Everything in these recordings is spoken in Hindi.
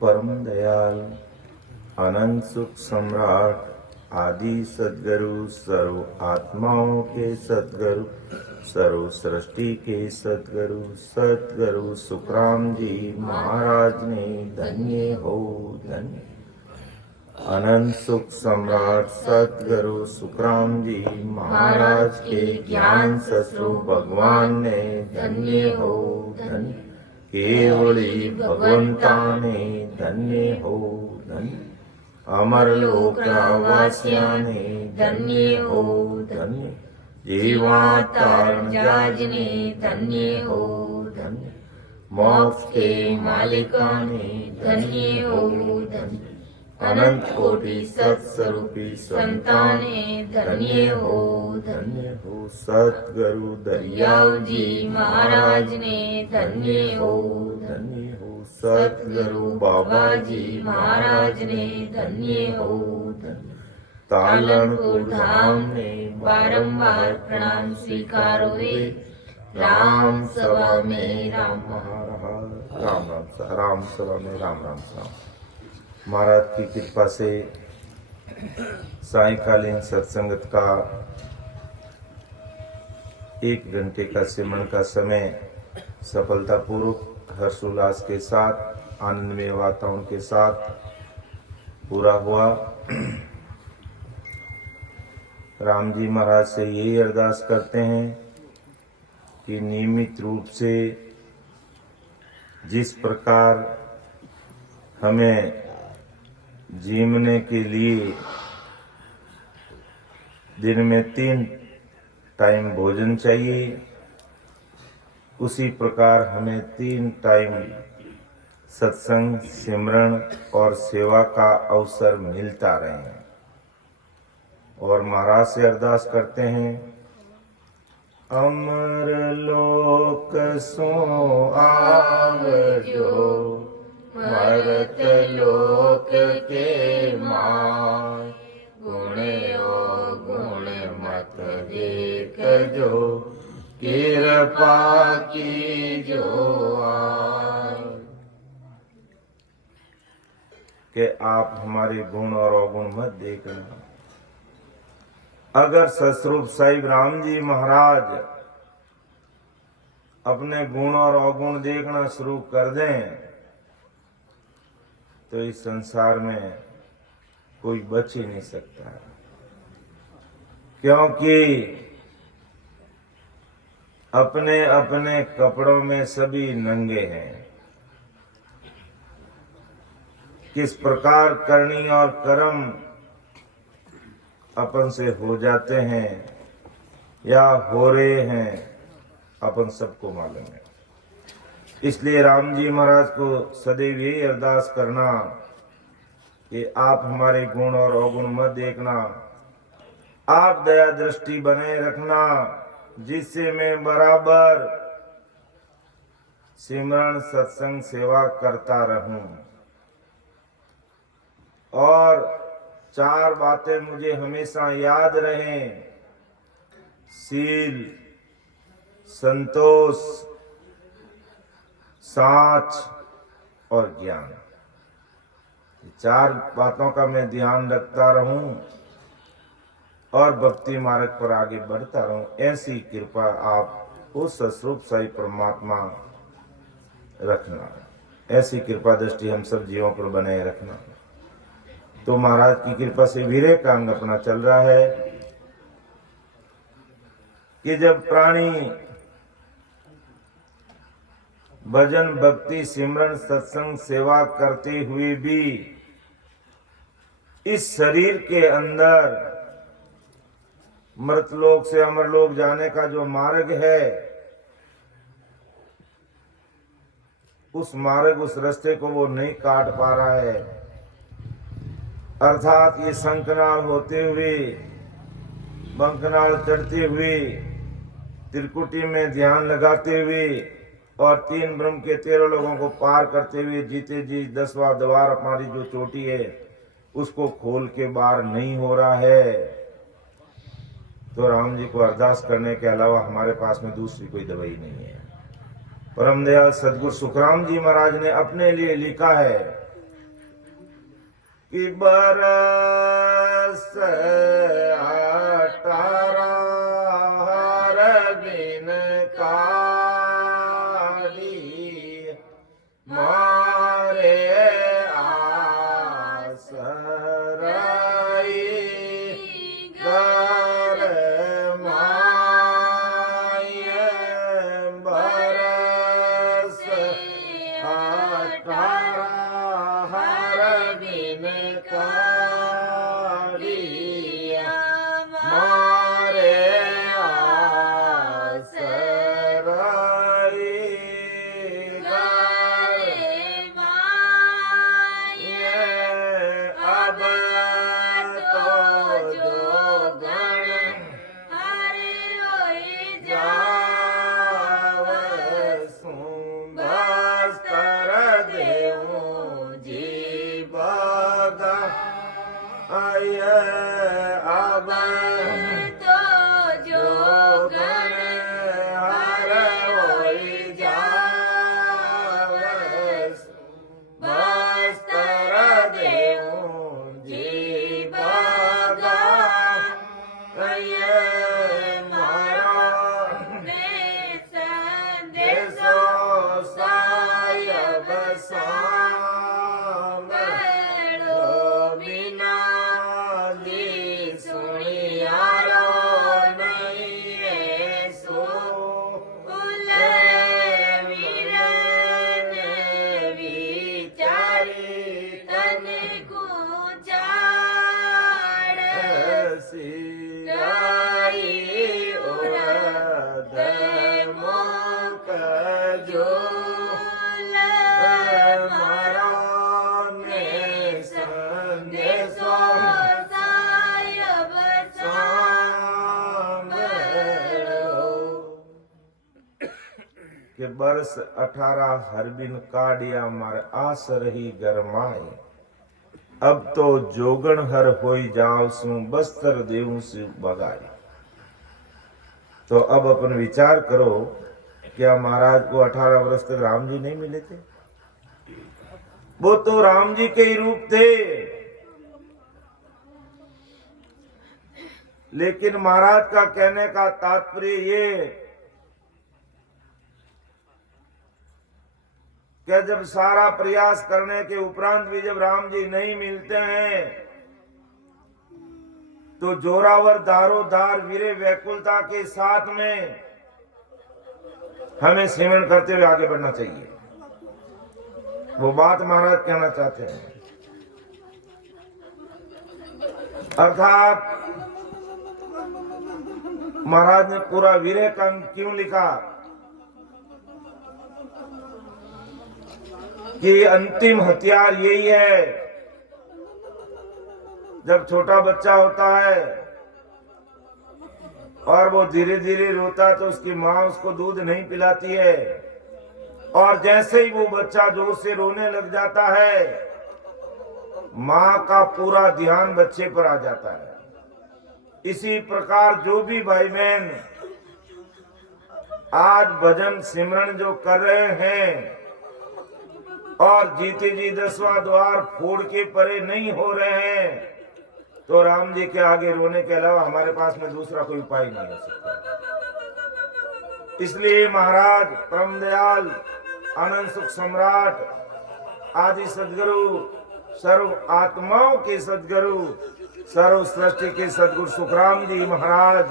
परम दयाल अनंत सुख सम्राट आदि सद्गुरु सर्व आत्माओं के सद्गुरु सर्व सृष्टि के सद्गुरु सद्गुरु सुखराम जी महाराज ने धन्य हो धन्य। अनंत सुख सम्राट सद्गुरु सुखराम जी महाराज के ज्ञान ससुर भगवान ने धन्य हो धन्य। केवली भगवंता ने धन्य हो धन्य। अमर लोक वासिया ने धन्य हो धन्य। जीवा तारण जाज ने धन्य हो धन्य। मोक्ष के मालिका ने धन्य हो धन्य। अनंत कोटि सत्स्वरूपी संताने धन्य हो धन्य हो। सतगुरु दरियाव जी महाराज ने धन्य हो धन्य हो। सतगुरु बाबा जी महाराज ने धन्य हो धन्य। तालनपुर धाम ने बारंबार प्रणाम स्वीकारो राम सभा में राम राम सभा में राम राम साम। महाराज की कृपा से सायंकालीन सत्संगत का 1 घंटे का सिमरन का समय सफलतापूर्वक हर्षोल्लास के साथ आनंदमय वातावरण के साथ पूरा हुआ। राम जी महाराज से यही अरदास करते हैं कि नियमित रूप से जिस प्रकार हमें जीने के लिए दिन में 3 टाइम भोजन चाहिए, उसी प्रकार हमें 3 टाइम सत्संग सिमरन और सेवा का अवसर मिलता रहे। और महाराज से अरदास करते हैं अमर लोक सो आवजो मरत लोक के माय। गुणयो गुण मत देख जो कृपा की जो आय। कि आप हमारे गुण और अवगुण मत देखना। अगर ससरूप साहिब राम जी महाराज अपने गुण और अवगुण देखना शुरू कर दें तो इस संसार में कोई बच ही नहीं सकता, क्योंकि अपने अपने कपड़ों में सभी नंगे हैं। किस प्रकार करनी और कर्म अपन से हो जाते हैं या हो रहे हैं अपन सबको मालूम है। इसलिए राम जी महाराज को सदैव यही अरदास करना कि आप हमारे गुण और अवगुण मत देखना, आप दया दृष्टि बनाए रखना, जिससे मैं बराबर सिमरन सत्संग सेवा करता रहूं। और 4 बातें मुझे हमेशा याद रहें: शील, संतोष, साच और ज्ञान। 4 बातों का मैं ध्यान रखता रहूं और भक्ति मार्ग पर आगे बढ़ता रहूं। ऐसी कृपा आप उस सस्वरूप साई परमात्मा रखना। ऐसी कृपा दृष्टि हम सब जीवों पर बनाए रखना। तो महाराज की कृपा से वीरे का अंग अपना चल रहा है कि जब प्राणी भजन भक्ति सिमरन सत्संग सेवा करते हुए भी इस शरीर के अंदर मृतलोक से अमरलोक जाने का जो मार्ग है, उस मार्ग उस रास्ते को वो नहीं काट पा रहा है। अर्थात ये शंखनाल होते हुए बंकनाल चढ़ते हुए त्रिकुटी में ध्यान लगाते हुए और 3 ब्रह्म के 13 लोगों को पार करते हुए जीते जी 10वां द्वार हमारी जो चोटी है उसको खोल के बाहर नहीं हो रहा है। तो राम जी को अरदास करने के अलावा हमारे पास में दूसरी कोई दवाई नहीं है। परम दयाल सदगुरु सुखराम जी महाराज ने अपने लिए लिखा है कि बरस 18 हर बिन काढ़ी मारे आसरई कर माये बरस 18 हर बिन काढ़िया मारे आसरई अब तो जोगण जावसु बस्तर देऊं जी बगा आय अब तो जोगण हर होई जावसु बस्तर देऊं जी बगा आय मारा संदेशो सायब सांभळो बिना दी सुनियारो नहीं सो वीरन विचारी तन कुचाड़ सिराई उरद मुख जो मारा ने संदेशो सायब सांभळो के बरस 18 हरबिन काढ़िया मारे आस रही गरमाए अब तो जोगण हर होई जावसु बस्तर देऊं से बगाए। तो अब अपन विचार करो, क्या महाराज को 18 वर्ष तक राम जी नहीं मिले थे? वो तो राम जी के ही रूप थे, लेकिन महाराज का कहने का तात्पर्य ये कि जब सारा प्रयास करने के उपरांत भी जब राम जी नहीं मिलते हैं तो जोरावर दारोदार वीरे व्याकुलता के साथ में हमें सिमरण करते हुए आगे बढ़ना चाहिए। वो बात महाराज कहना चाहते हैं। अर्थात महाराज ने पूरा वीरे का क्यों लिखा कि अंतिम हथियार यही है। जब छोटा बच्चा होता है और वो धीरे धीरे रोता है तो उसकी माँ उसको दूध नहीं पिलाती है, और जैसे ही वो बच्चा जोर से रोने लग जाता है माँ का पूरा ध्यान बच्चे पर आ जाता है। इसी प्रकार जो भी भाई बहन आज भजन सिमरन जो कर रहे हैं और जीते जी 10वां द्वार फोड़ के परे नहीं हो रहे हैं, तो राम जी के आगे रोने के अलावा हमारे पास में दूसरा कोई उपाय नहीं हो सकता। इसलिए महाराज परम दयाल आनंद सुख सम्राट आदि सदगुरु, सर्व आत्माओं के सदगुरु, सर्व सृष्टि के सदगुरु सुखराम जी महाराज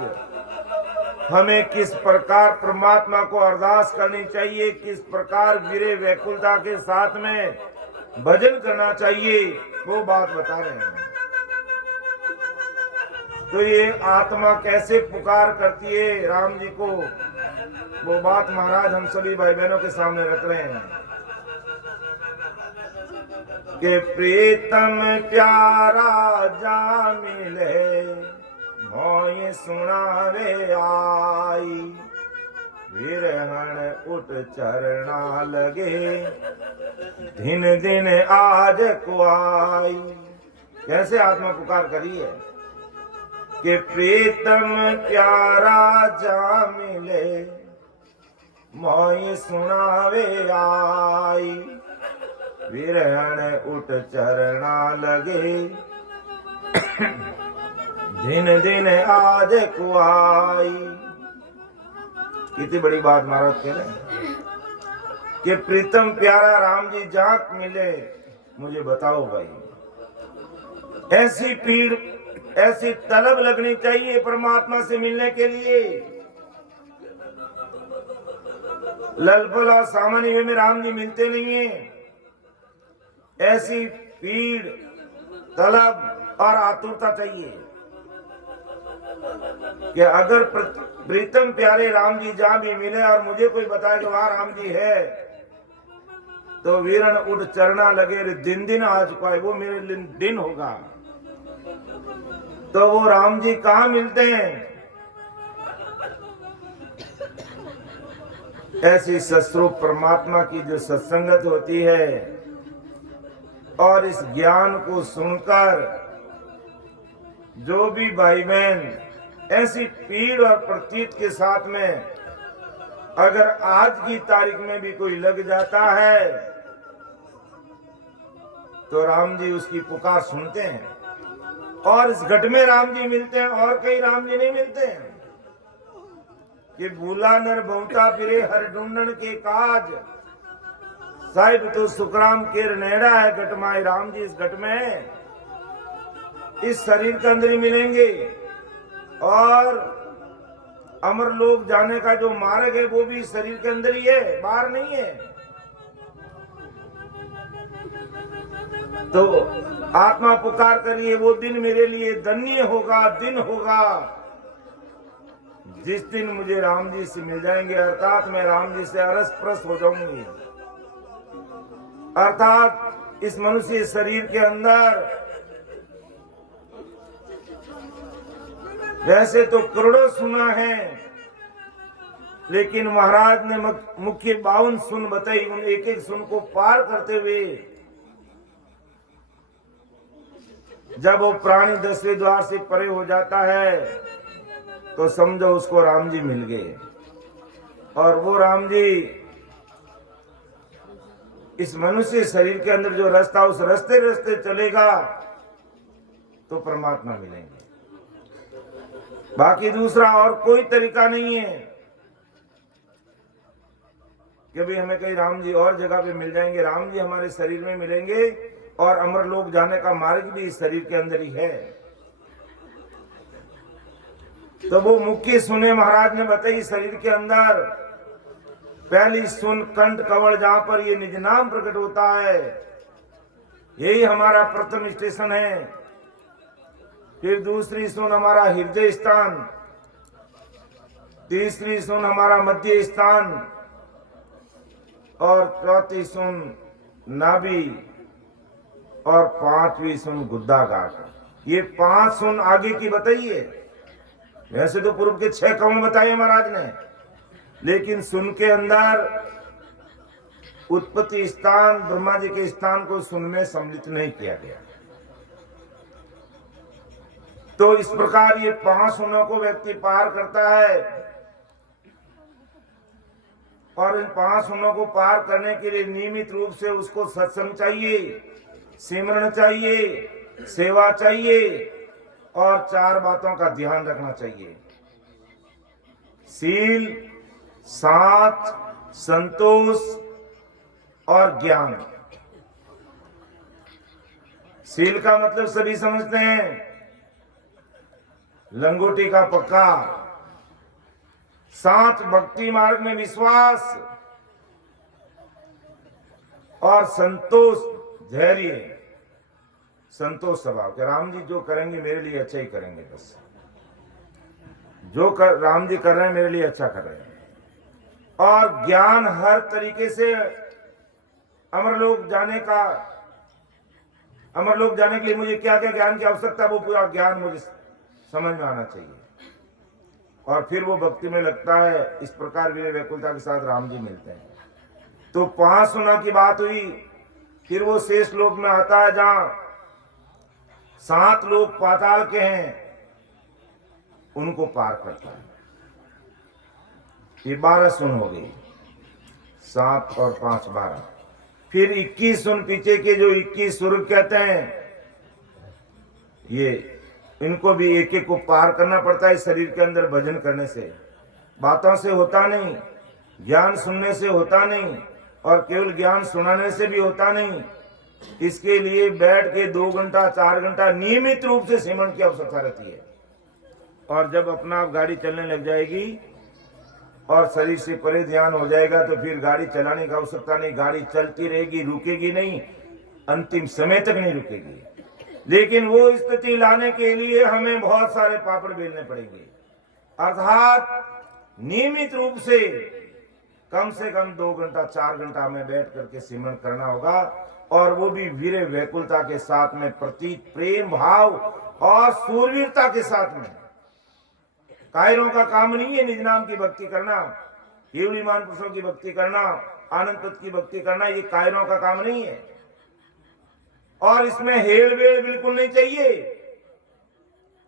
हमें किस प्रकार परमात्मा को अरदास करनी चाहिए, किस प्रकार वीरे व्याकुलता के साथ में भजन करना चाहिए, वो बात बता रहे हैं। तो ये आत्मा कैसे पुकार करती है राम जी को, वो बात महाराज हम सभी भाई बहनों के सामने रख रहे हैं कि प्रीतम प्यारा जा मिले मोय सुनावे आई, विरहण उठ चरना लगे दिन दिन आज को आई। कैसे आत्मा पुकार करी है कि प्रीतम प्यारा जा मिले मोय सुनावे आई, विरहण उठ चरणा लगे, दिन दिन आज कुआई। कितनी बड़ी बात महाराज कह रहे हैं कि प्रीतम प्यारा राम जी जाक मिले, मुझे बताओ भाई। ऐसी पीड़, ऐसी तलब लगनी चाहिए परमात्मा से मिलने के लिए। ललपल और सामान्य में राम जी मिलते नहीं है। ऐसी पीड़, तलब और आतुरता चाहिए कि अगर प्रीतम प्यारे राम जी जहां भी मिले और मुझे कोई बताए कि वहां राम जी है, तो वीरण उठ चरना लगे, दिन दिन आज पाए, वो मेरे दिन होगा। तो वो राम जी कहाँ मिलते हैं? ऐसी सस्वरूप परमात्मा की जो सत्संगत होती है और इस ज्ञान को सुनकर जो भी भाई बहन ऐसी पीड़ और प्रतीत के साथ में अगर आज की तारीख में भी कोई लग जाता है तो राम जी उसकी पुकार सुनते हैं। और इस घट में राम जी मिलते हैं और कहीं राम जी नहीं मिलते हैं कि भूला नर बहुता फिरे हर ढूंढन के काज, साहिब तो सुखराम के नेड़ा है घट माए। राम जी इस घट में इस शरीर के अंदर ही मिलेंगे और अमर लोक जाने का जो मार्ग है वो भी शरीर के अंदर ही है, बाहर नहीं है। तो आत्मा पुकार करिए, वो दिन मेरे लिए धन्य होगा, दिन होगा जिस दिन मुझे राम जी से मिल जाएंगे, अर्थात मैं राम जी से अरस परस हो जाऊंगी। अर्थात इस मनुष्य शरीर के अंदर वैसे तो करोड़ों सुना है, लेकिन महाराज ने मुख्य 52 सुन बताई। उन एक एक सुन को पार करते हुए जब वो प्राणी 10वें द्वार से परे हो जाता है तो समझो उसको राम जी मिल गए। और वो राम जी इस मनुष्य शरीर के अंदर जो रास्ता, उस रास्ते रास्ते चलेगा तो परमात्मा मिलेंगे। बाकी दूसरा और कोई तरीका नहीं है कि भी हमें कहीं राम जी और जगह पे मिल जाएंगे। राम जी हमारे शरीर में मिलेंगे और अमर लोक जाने का मार्ग भी इस शरीर के अंदर ही है। तो वो मुख्य सुने महाराज ने बताई शरीर के अंदर पहली सुन कंठ कवल, जहां पर ये निज नाम प्रकट होता है, यही हमारा प्रथम स्टेशन है। फिर दूसरी सुन हमारा हृदय स्थान, तीसरी सुन हमारा मध्य स्थान और चौथी सुन नाभि और पांचवी सुन गुद्दा घाट। ये 5 सुन आगे की बताइए। वैसे तो पूर्व के 6 कौन बताए महाराज ने, लेकिन सुन के अंदर उत्पत्ति स्थान ब्रह्मा जी के स्थान को सुन में सम्मिलित नहीं किया गया। तो इस प्रकार ये 5 सुनों को व्यक्ति पार करता है और इन 5 सुनों को पार करने के लिए नियमित रूप से उसको सत्संग चाहिए, सिमरन चाहिए, सेवा चाहिए और 4 बातों का ध्यान रखना चाहिए। सील, साच, संतोष और ज्ञान। सील का मतलब सभी समझते हैं, लंगोटी का पक्का। साच भक्ति मार्ग में विश्वास और संतोष धैर्य, संतोष स्वभाव कि राम जी जो करेंगे मेरे लिए अच्छा ही करेंगे, बस जो राम जी कर रहे हैं मेरे लिए अच्छा कर रहे हैं। और ज्ञान हर तरीके से अमरलोक जाने का, अमरलोक जाने के लिए मुझे क्या क्या ज्ञान की आवश्यकता है वो पूरा ज्ञान मुझे समझ में आना चाहिए। और फिर वो भक्ति में लगता है। इस प्रकार विनय व्याकुलता के साथ राम जी मिलते हैं। तो 5 सुना की बात हुई। फिर वो शेष लोक में आता है जहां 7 लोक पाताल के हैं, उनको पार करता है। ये 12 सुन हो गई, 7 और 5 12। फिर 21 सुन पीछे के जो 21 सुर कहते हैं, ये इनको भी एक एक को पार करना पड़ता है शरीर के अंदर भजन करने से। बातों से होता नहीं, ज्ञान सुनने से होता नहीं, और केवल ज्ञान सुनाने से भी होता नहीं। इसके लिए बैठ के 2 घंटा 4 घंटा नियमित रूप से सिमरन की आवश्यकता रहती है। और जब अपना आप गाड़ी चलने लग जाएगी और शरीर से परे ध्यान हो जाएगा तो फिर गाड़ी चलाने की आवश्यकता नहीं, गाड़ी चलती रहेगी, रुकेगी नहीं, अंतिम समय तक नहीं रुकेगी। लेकिन वो स्थिति लाने के लिए हमें बहुत सारे पापड़ बेलने पड़ेंगे, अर्थात नियमित रूप से कम 2 घंटा 4 घंटा हमें बैठ करके सिमरन करना होगा, और वो भी वीर व्याकुलता के साथ में, प्रति प्रेम भाव और सूरवीरता के साथ में। कायरों का काम नहीं है निज नाम की भक्ति करना, केवल ईमान पुरुषों की भक्ति करना, आनंद तत्व की भक्ति करना, ये कायरों का काम नहीं है। और इसमें हेल वेल बिल्कुल नहीं चाहिए।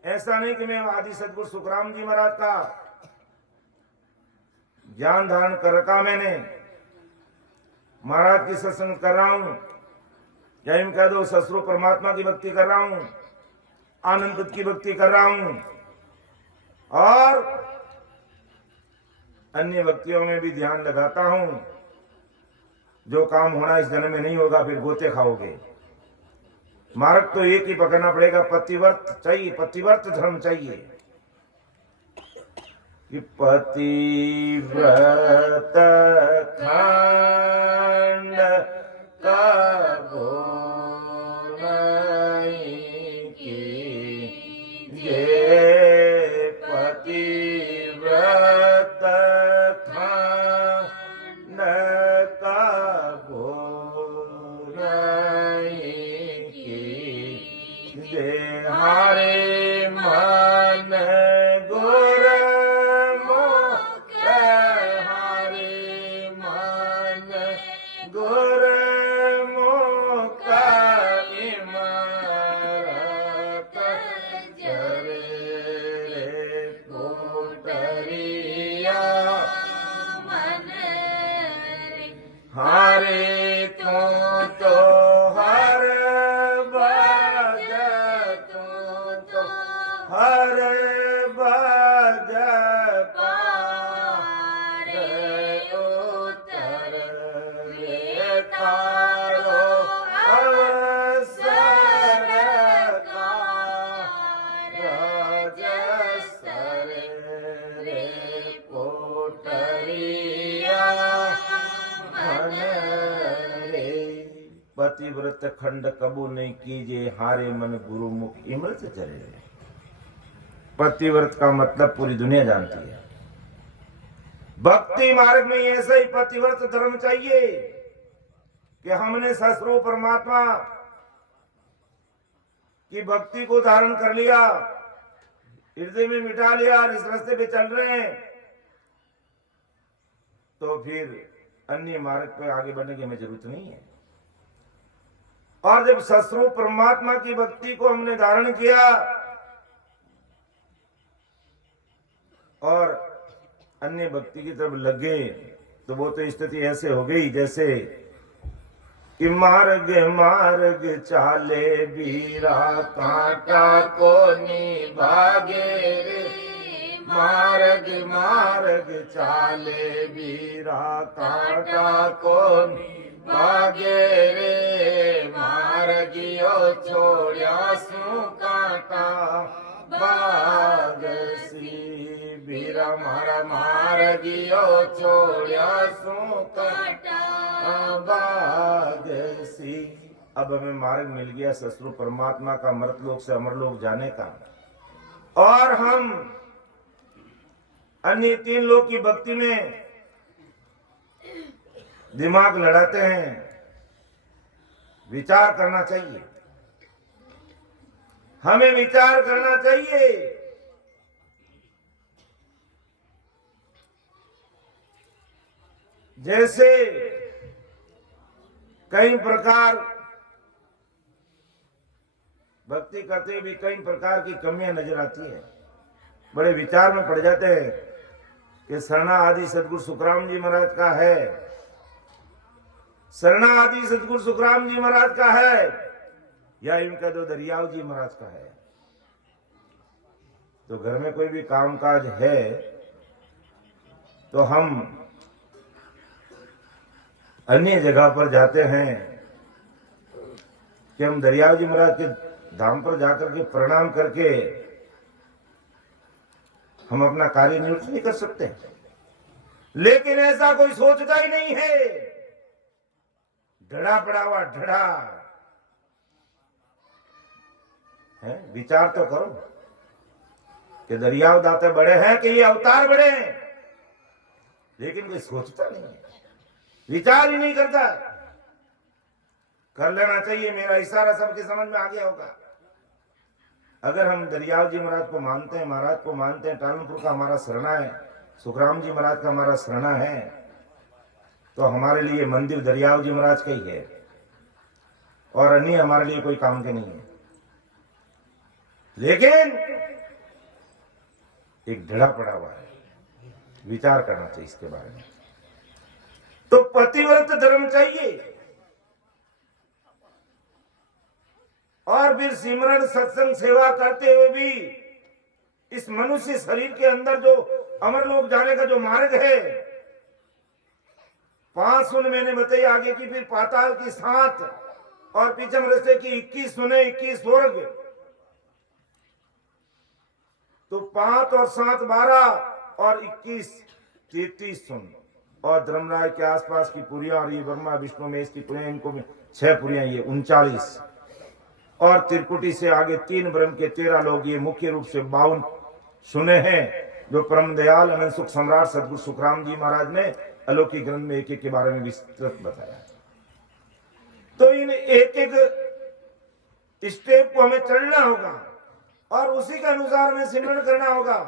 ऐसा नहीं कि मैं आदि सदगुरु सुखराम जी महाराज का ज्ञान धारण कर रखा, मैंने महाराज की सत्संग कर रहा हूं, या यूं कह दो ससुर परमात्मा की भक्ति कर रहा हूं, आनंद की भक्ति कर रहा हूं, और अन्य भक्तियों में भी ध्यान लगाता हूं। जो काम होना इस जन्म में नहीं होगा फिर गोते खाओगे। मार्ग तो एक ही पकड़ना पड़ेगा, पतिव्रत चाहिए, पतिव्रत धर्म चाहिए कि पतिव्रत खंड कबो नहीं कीजे, पतिव्रत खंड कबो नहीं कीजे, हारे मन गुर पतिव्रत खंड कबू नहीं कीजिए, हारे मन गुरु मुख इमृत चले। पतिव्रत का मतलब पूरी दुनिया जानती है। भक्ति मार्ग में ऐसा ही पतिव्रत धर्म चाहिए कि हमने ससुर परमात्मा की भक्ति को धारण कर लिया, हृदय में मिटा लिया और इस रास्ते पे चल रहे हैं, तो फिर अन्य मार्ग पे आगे बढ़ने की हमें जरूरत नहीं है। और जब ससुर परमात्मा की भक्ति को हमने धारण किया और अन्य भक्ति की तरफ लगे, तो वो तो स्थिति ऐसे हो गई जैसे कि मार्ग मार्ग चाले बीरा कांटा को निभागे रे, मार्ग मार्ग चाले बीरा कांटा को निभागे रे, मार्गियो छोड़िया सु कांटा बागसी, बीरा मारा मार्गियो छोड़िया सु कांटा बागसी। अब हमें मार्ग मिल गया ससुर परमात्मा का, मर्तलोक से अमरलोक जाने का, और हम अन्य 3 लोग की भक्ति में दिमाग लड़ाते हैं। विचार करना चाहिए, हमें विचार करना चाहिए। जैसे कई प्रकार भक्ति करते हुए भी कई प्रकार की कमियां नजर आती है। बड़े विचार में पड़ जाते हैं कि शरणा आदि सदगुरु सुखराम जी महाराज का है, सरना आदि सतगुरु सुखराम जी महाराज का है या यूं कह दो दरियाव जी महाराज का है। तो घर में कोई भी कामकाज है तो हम अन्य जगह पर जाते हैं कि हम दरियाव जी महाराज के धाम पर जाकर के प्रणाम करके हम अपना कार्य निवृत्त नहीं कर सकते। लेकिन ऐसा कोई सोचता ही नहीं है। ढड़ा पड़ा हुआ ढड़ा है। विचार तो करो कि दरियाव दाते बड़े हैं कि ये अवतार बड़े हैं, लेकिन कोई सोचता नहीं है, विचार ही नहीं करता। कर लेना चाहिए, मेरा इशारा सबके समझ में आ गया होगा। अगर हम दरियाव जी महाराज को मानते हैं, महाराज को मानते हैं, टालनपुर का हमारा सरना है, सुखराम जी महाराज का हमारा सरना है, तो हमारे लिए मंदिर दरियाव जी महाराज का ही है और अन्य हमारे लिए कोई काम के नहीं है। लेकिन एक ढड़ा पड़ा हुआ है, विचार करना चाहिए इसके बारे में। तो पतिव्रत धर्म चाहिए और फिर सिमरन सत्संग सेवा करते हुए भी इस मनुष्य शरीर के अंदर जो अमरलोक जाने का जो मार्ग है, 5 सुन मैंने बताई आगे की, फिर पाताल की 7 और पीछम रस्ते की 21 सुने, 21 स्वर्ग, तो 5 और 7 12 और 21 33 सुन, और धर्मराय के आसपास की पुरियां और ये ब्रह्मा विष्णु में इसकी पुरियां, इनको 6 पुरियां, ये 39, और त्रिकुटी से आगे 3 ब्रह्म के 13 लोग, ये मुख्य रूप से 52 सुने हैं जो परम दयाल अनंत सुख सम्राट सदगुरु सुखराम जी महाराज ने अलौकिक ग्रंथ में एक एक के बारे में विस्तृत बताया। तो इन एक एक स्टेप को हमें चलना होगा और उसी के अनुसार हमें सिमरन करना होगा।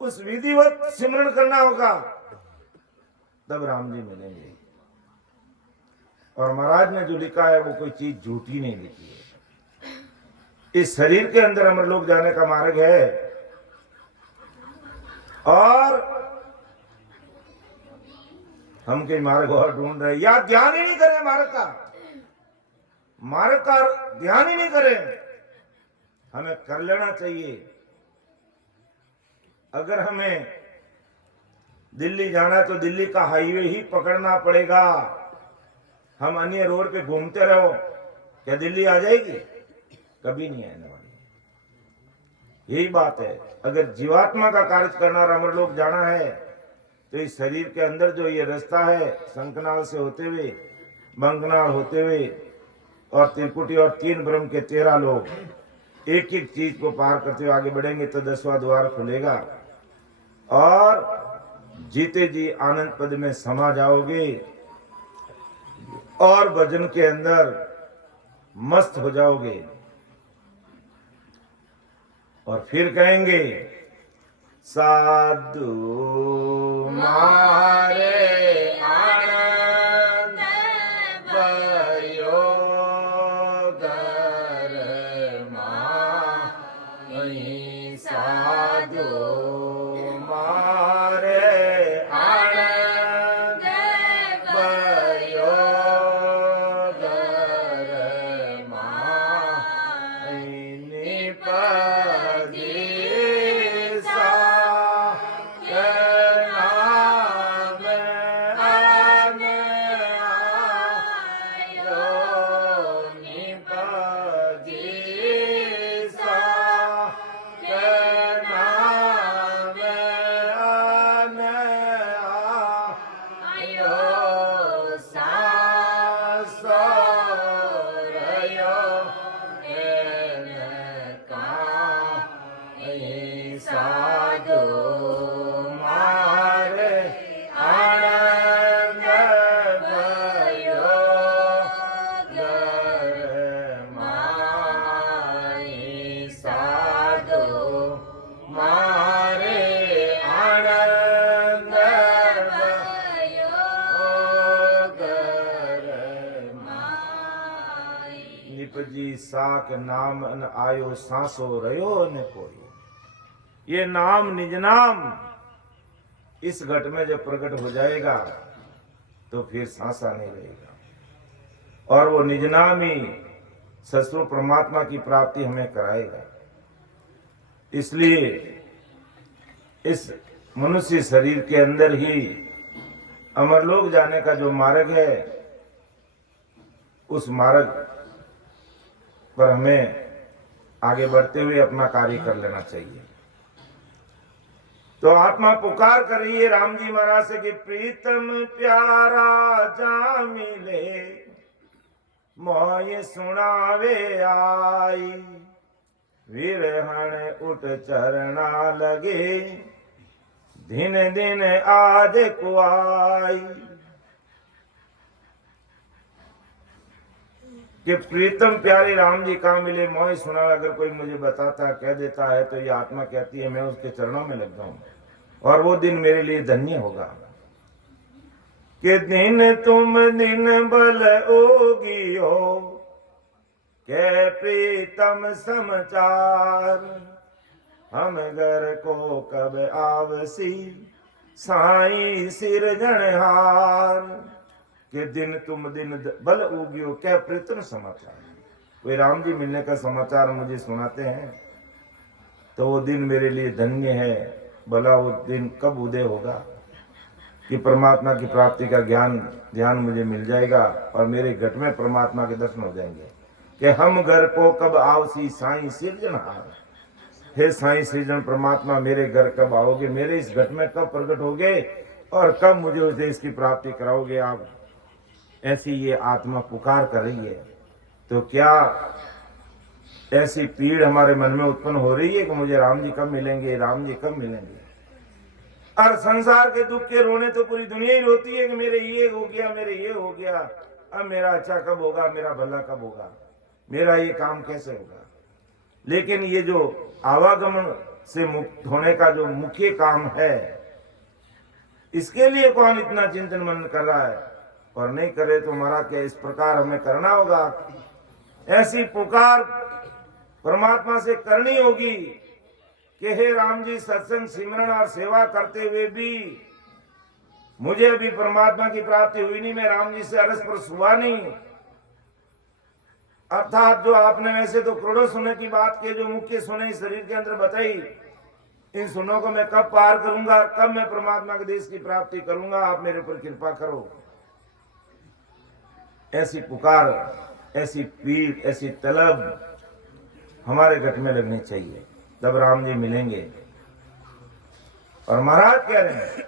उस विधिवत सिमरन करना होगा, तब राम जी मिलेंगे। और महाराज ने जो लिखा है वो कोई चीज झूठी नहीं लिखी है। इस शरीर के अंदर अमरलोक जाने का मार्ग है और हम कई मार्ग और ढूंढ रहे या ध्यान ही नहीं करें मार्ग का ध्यान ही नहीं करें। हमें कर लेना चाहिए। अगर हमें दिल्ली जाना है तो दिल्ली का हाईवे ही पकड़ना पड़ेगा। हम अन्य रोड पे घूमते रहो, क्या दिल्ली आ जाएगी? कभी नहीं आने वाली। यही बात है। अगर जीवात्मा का कार्य करना और अमरलोक जाना है तो इस शरीर के अंदर जो ये रास्ता है, शंखनाल से होते हुए, बंकनाल होते हुए और त्रिकुटी और 3 ब्रह्म के 13 लोग, एक एक चीज को पार करते हुए आगे बढ़ेंगे तो 10वां द्वार खुलेगा और जीते जी आनंद पद में समा जाओगे और भजन के अंदर मस्त हो जाओगे। और फिर कहेंगे साधु मारे आनंद भयो धर्मा, वही साधु मारे आनंद भयो धर्मा, जी साक नाम अन आयो सांसो रयो न कोई। ये नाम निज नाम इस घट में जब प्रकट हो जाएगा तो फिर सांसा नहीं रहेगा और वो निज नाम ही ससुर परमात्मा की प्राप्ति हमें कराएगा। इसलिए इस मनुष्य शरीर के अंदर ही अमरलोक जाने का जो मार्ग है, उस मार्ग पर हमें आगे बढ़ते हुए अपना कार्य कर लेना चाहिए। तो आत्मा पुकार कर रही है राम जी महाराज से कि प्रीतम प्यारा जा मिले मोय सुनावे आई, विरहण उठ चरना लगे दिन दिन आज कुआई। कि प्रीतम प्यारे राम जी कहाँ मिले मोय सुनावे, अगर कोई मुझे बताता कह देता है तो ये आत्मा कहती है मैं उसके चरणों में लग जाऊं और वो दिन मेरे लिए धन्य होगा। कि दिन तुम दिन बल ओगी हो के प्रीतम समाचार, हम घर को कब आवसी साई सिरजनहार। कि दिन तुम दिन बल उगी हो क्या प्रीतम समाचार, वे राम जी मिलने का समाचार मुझे सुनाते हैं तो वो दिन मेरे लिए धन्य है। भला वो दिन कब उदय होगा कि परमात्मा की प्राप्ति का ध्यान मुझे मिल जाएगा और मेरे घट में परमात्मा के दर्शन हो जाएंगे। कि हम घर को कब आवसी साई सिरजनहार, हे साई सृजन परमात्मा मेरे घर कब आओगे, मेरे इस घट में कब प्रकट होगे और कब मुझे उस देश की प्राप्ति कराओगे आप। ऐसी ये आत्मा पुकार कर रही है। तो क्या ऐसी पीड़ हमारे मन में उत्पन्न हो रही है कि मुझे राम जी कब मिलेंगे, राम जी कब मिलेंगे। और संसार के दुख के रोने तो पूरी दुनिया ही रोती है कि मेरे ये हो गया, मेरे ये हो गया, अब मेरा अच्छा कब होगा, मेरा भला कब होगा, मेरा ये काम कैसे होगा। लेकिन ये जो आवागमन से मुक्त होने का जो मुख्य काम है, इसके लिए कौन इतना चिंतन मनन कर रहा है। और नहीं करे तो महाराज क्या इस प्रकार हमें करना होगा। ऐसी पुकार परमात्मा से करनी होगी कि हे राम जी सत्संग सिमरन और सेवा करते हुए भी मुझे अभी परमात्मा की प्राप्ति हुई नहीं, मैं राम जी से अरस हुआ नहीं। अर्थात जो आपने वैसे तो करोड़ों सुने की बात के जो मुख्य सुने शरीर के अंदर बताई, इन सुनों को मैं कब पार करूंगा, कब मैं परमात्मा के देश की प्राप्ति करूंगा, आप मेरे ऊपर कृपा करो। ऐसी पुकार, ऐसी पीड़, ऐसी तलब हमारे घट में लगनी चाहिए, तब राम जी मिलेंगे। और महाराज कह रहे हैं,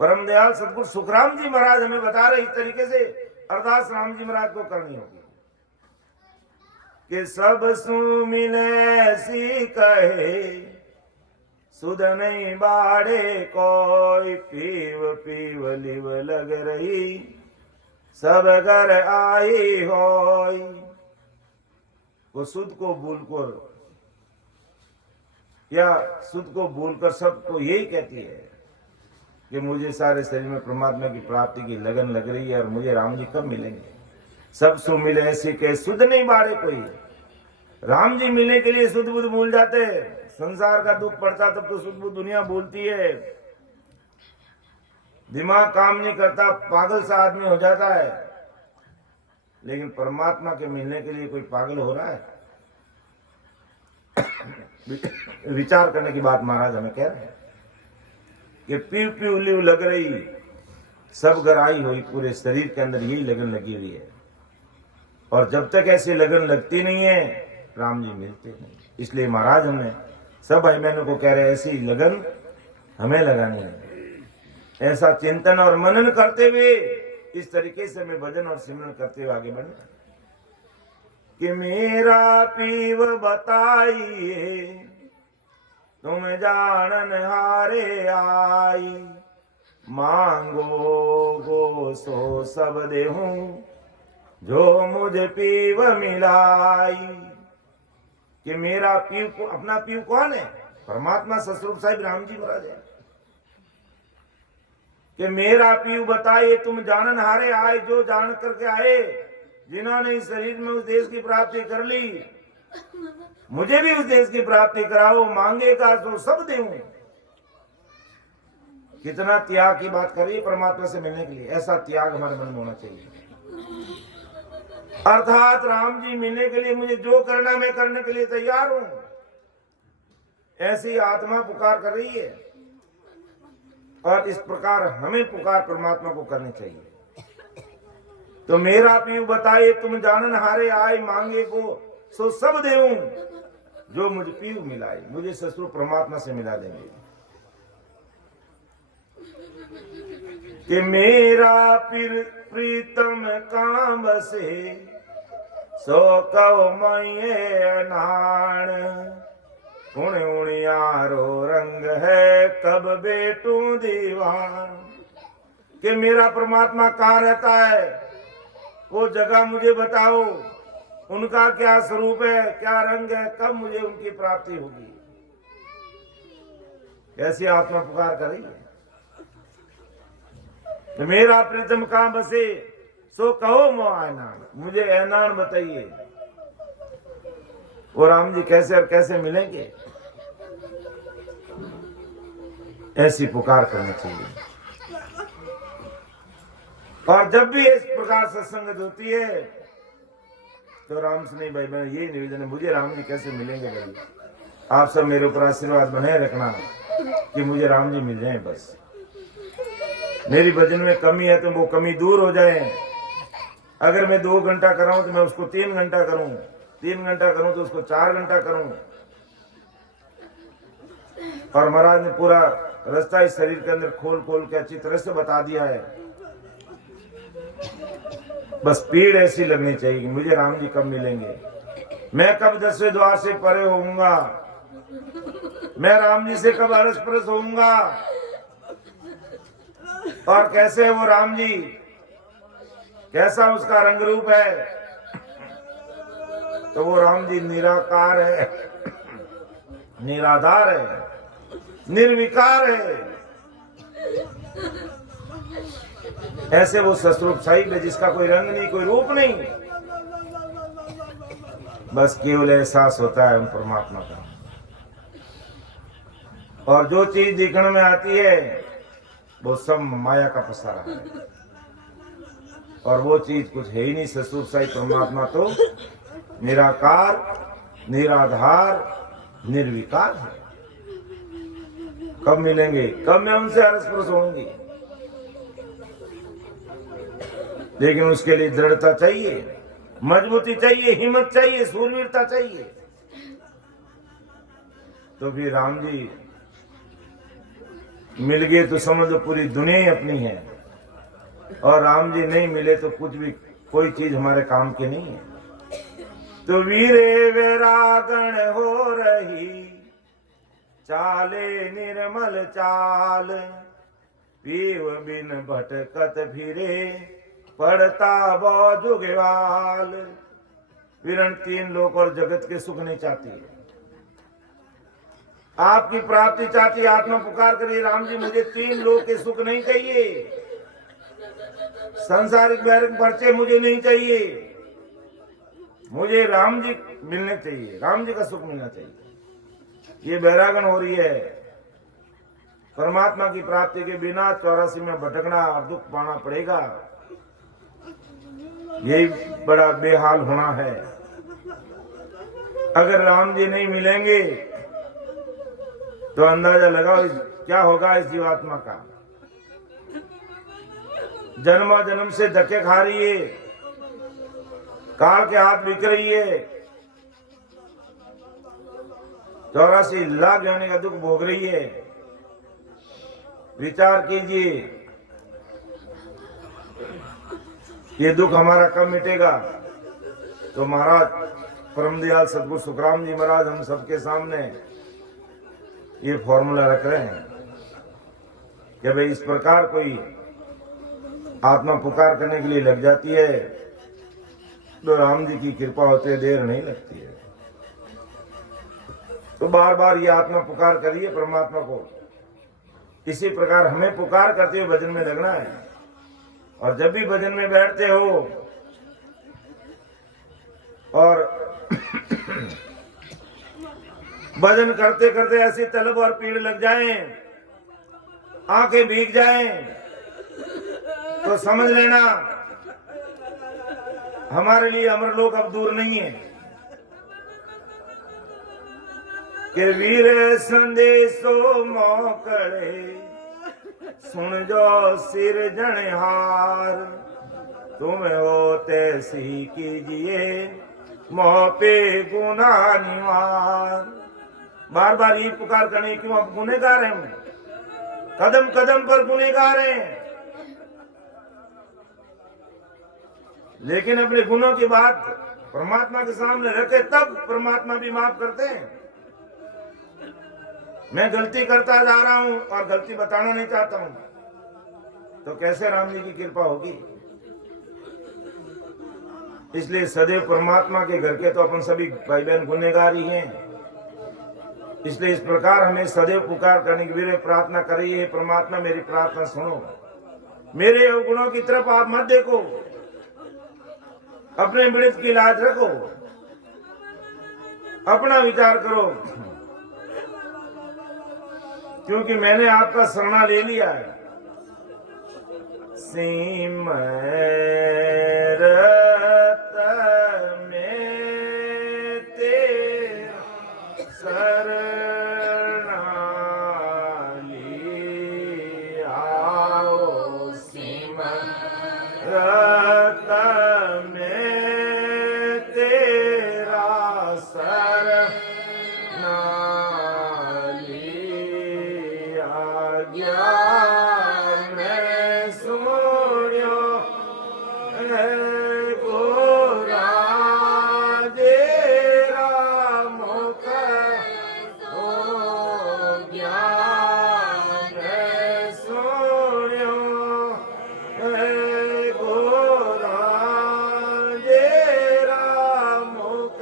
परम दयाल सदगुरु सुखराम जी महाराज हमें बता रहे इस तरीके से अरदास राम जी महाराज को करनी होगी कि सब सु मिले सी कहे सुध नहीं बाड़े कोई, पीव पीव लिव लग रही सब घर आई होई। वो सुध को भूलकर या सुध को भूलकर सबको यही कहती है कि मुझे सारे शरीर में परमात्मा की प्राप्ति की लगन लग रही है और मुझे राम जी कब मिलेंगे। सब सु मिले ऐसी के सुध नहीं बाड़े कोई। राम जी मिलने के लिए सुध बुध भूल जाते, संसार का दुख पड़ता तब तो सुध बुध दुनिया भूलती है, दिमाग काम नहीं करता, पागल सा आदमी हो जाता है। लेकिन परमात्मा के मिलने के लिए कोई पागल हो रहा है। विचार करने की बात महाराज हमें कह रहे हैं कि पीव पीव लिव लग रही सब घर आई हुई, पूरे शरीर के अंदर यही लगन लगी हुई है। और जब तक ऐसी लगन लगती नहीं है राम जी मिलते नहीं। इसलिए महाराज हमें सब भाई बहनों को कह रहे हैं ऐसी लगन हमें लगानी है, ऐसा चिंतन और मनन करते हुए इस तरीके से हमें भजन और सिमरन करते हुए आगे बढ़ना कि मेरा पीव बताइए तुम जानन हारे आई, मांगो गो सो सब देहूं जो मुझे पीव मिलाई। कि मेरा पीव को, अपना पीव कौन है? परमात्मा सतस्वरूप साहिब राम जी महाराज है। कि मेरा पीव बताइए तुम जानन हारे आए, जो जान करके आए, जिन्होंने इस शरीर में उस देश की प्राप्ति कर ली, मुझे भी उस देश की प्राप्ति कराओ, मांगेगा तो सब देऊं। कितना त्याग की बात करिए परमात्मा से मिलने के लिए। ऐसा त्याग हमारे मन में होना चाहिए। अर्थात राम जी मिलने के लिए मुझे जो करना मैं करने के लिए तैयार हूं, ऐसी आत्मा पुकार कर रही है। और इस प्रकार हमें पुकार परमात्मा को करनी चाहिए। तो मेरा पीऊ बताए तुम जानन हारे आए मांगे को सो सब देऊं, जो मुझ पीऊ मिलाए। मुझे ससुर परमात्मा से मिला देंगे कि मेरा प्रीतम काम बसे सो कव मये नाण। उण उणियारो रंग है कब बेटू दीवान। कि मेरा परमात्मा कहाँ रहता है, वो जगह मुझे बताओ, उनका क्या स्वरूप है, क्या रंग है, कब मुझे उनकी प्राप्ति होगी। ऐसी आत्मा पुकार कर रही है। तो मेरा प्रीतम कहाँ बसे सो कहो मो ऐनान, मुझे ऐनान बताइए। वो राम जी कैसे और कैसे मिलेंगे, ऐसी पुकार करनी चाहिए। और जब भी इस प्रकार सत्संग होती है तो राम से नहीं भाई बहन ये निवेदन है, मुझे राम जी कैसे मिलेंगे। भाई आप सब मेरे ऊपर आशीर्वाद बने रखना कि मुझे राम जी मिल जाएं। बस मेरी भजन में कमी है तो वो कमी दूर हो जाए। अगर मैं 2 घंटा कर रहा हूं तो मैं उसको 3 घंटा करूं, 3 घंटा करूं तो उसको 4 घंटा करूं। और महाराज ने पूरा रास्ता इस शरीर के अंदर खोल खोल के अच्छी तरह से बता दिया है। बस पीड़ ऐसी लगनी चाहिए कि मुझे राम जी कब मिलेंगे, मैं कब 10वें द्वार से परे होऊंगा, मैं राम जी से कब अरस परस होऊंगा। और कैसे वो राम जी, कैसा उसका रंग रूप है। तो वो राम जी निराकार है, निराधार है, निर्विकार है। ऐसे वो सस्वरूप साहिब है जिसका कोई रंग नहीं, कोई रूप नहीं, बस केवल एहसास होता है उन परमात्मा का। और जो चीज दिखने में आती है वो सब माया का पसारा है। और वो चीज कुछ है ही नहीं। ससुर साई परमात्मा तो निराकार, निराधार, निर्विकार है। कब मिलेंगे, कब मैं उनसे अरस-परस होंगी। लेकिन उसके लिए दृढ़ता चाहिए, मजबूती चाहिए, हिम्मत चाहिए, सूरवीरता चाहिए। तो फिर राम जी मिल गए तो समझ लो पूरी दुनिया ही अपनी है। और राम जी नहीं मिले तो कुछ भी, कोई चीज हमारे काम की नहीं है। तो वीरे वैरागण हो रही चाले निर्मल चाल, पीव बिन भटकत फिरे पड़ता वो जुगवाल। विरण 3 लोक और जगत के सुख नहीं चाहती है, आपकी प्राप्ति चाहती। आत्मा पुकार करिए, राम जी मुझे 3 लोक के सुख नहीं चाहिए, संसारिक वैरिक पर्चे मुझे नहीं चाहिए, मुझे राम जी मिलने चाहिए, राम जी का सुख मिलना चाहिए। ये बैरागन हो रही है। परमात्मा की प्राप्ति के बिना 84 में भटकना और दुख पाना पड़ेगा। यही बड़ा बेहाल होना है। अगर राम जी नहीं मिलेंगे तो अंदाजा लगाओ क्या होगा इस जीवात्मा का। जन्मा जन्म से धक्के खा रही है, काल के हाथ बिक रही है, 84 लाख योनि का दुख भोग रही है। विचार कीजिए ये दुख हमारा कब मिटेगा। तो महाराज परमदयाल सदगुरु सुखराम जी महाराज हम सबके सामने ये फॉर्मूला रख रहे हैं कि भाई इस प्रकार कोई आत्मा पुकार करने के लिए लग जाती है तो राम जी की कृपा होते देर नहीं लगती है। तो बार बार ये आत्मा पुकार करिए परमात्मा को। इसी प्रकार हमें पुकार करते हुए भजन में लगना है। और जब भी भजन में बैठते हो और भजन करते करते ऐसी तलब और पीड़ लग जाए आंखें भीग जाएं तो समझ लेना हमारे लिए अमरलोक अब दूर नहीं है। कि वीर संदेशो मोकड़े सुन जो सिरजनहार, तुम हो तैसी कीजिए मोह पे गुनाह निवार। बार बार ये पुकार करने क्यों? अब गुनहगार हैं, कदम कदम पर गुनहगार हैं, लेकिन अपने गुनों की बात परमात्मा के सामने रखे तब परमात्मा भी माफ करते हैं। मैं गलती करता जा रहा हूं और गलती बताना नहीं चाहता हूं, तो कैसे राम जी की कृपा होगी? इसलिए सदैव परमात्मा के घर के तो अपन सभी भाई बहन गुनहगार ही हैं। इसलिए इस प्रकार हमें सदैव पुकार करने की वीर प्रार्थना करिए, हे परमात्मा मेरी प्रार्थना सुनो, मेरे अवगुणों की तरफ आप मत देखो, अपने पीड़ित की लाज रखो, अपना विचार करो, क्योंकि मैंने आपका शरणा ले लिया है। सिमरत में तेरा शरणा लिया, सिमरत में तेरा शरणा लिया, ज्ञान में सुनियो गोरा जेरा मुख हो, ज्ञान में सुनियो गोरा जेरा मुख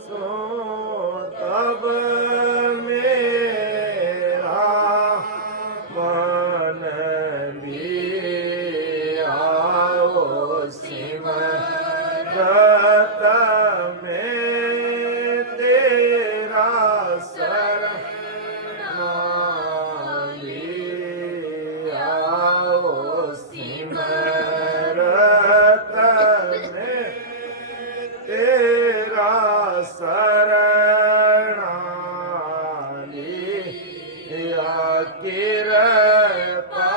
सो, तब मेरा मन भी आओ, सिमरत में तेरा शरणा लिया, सिमरत में तेरा शरणा लिया, कृपा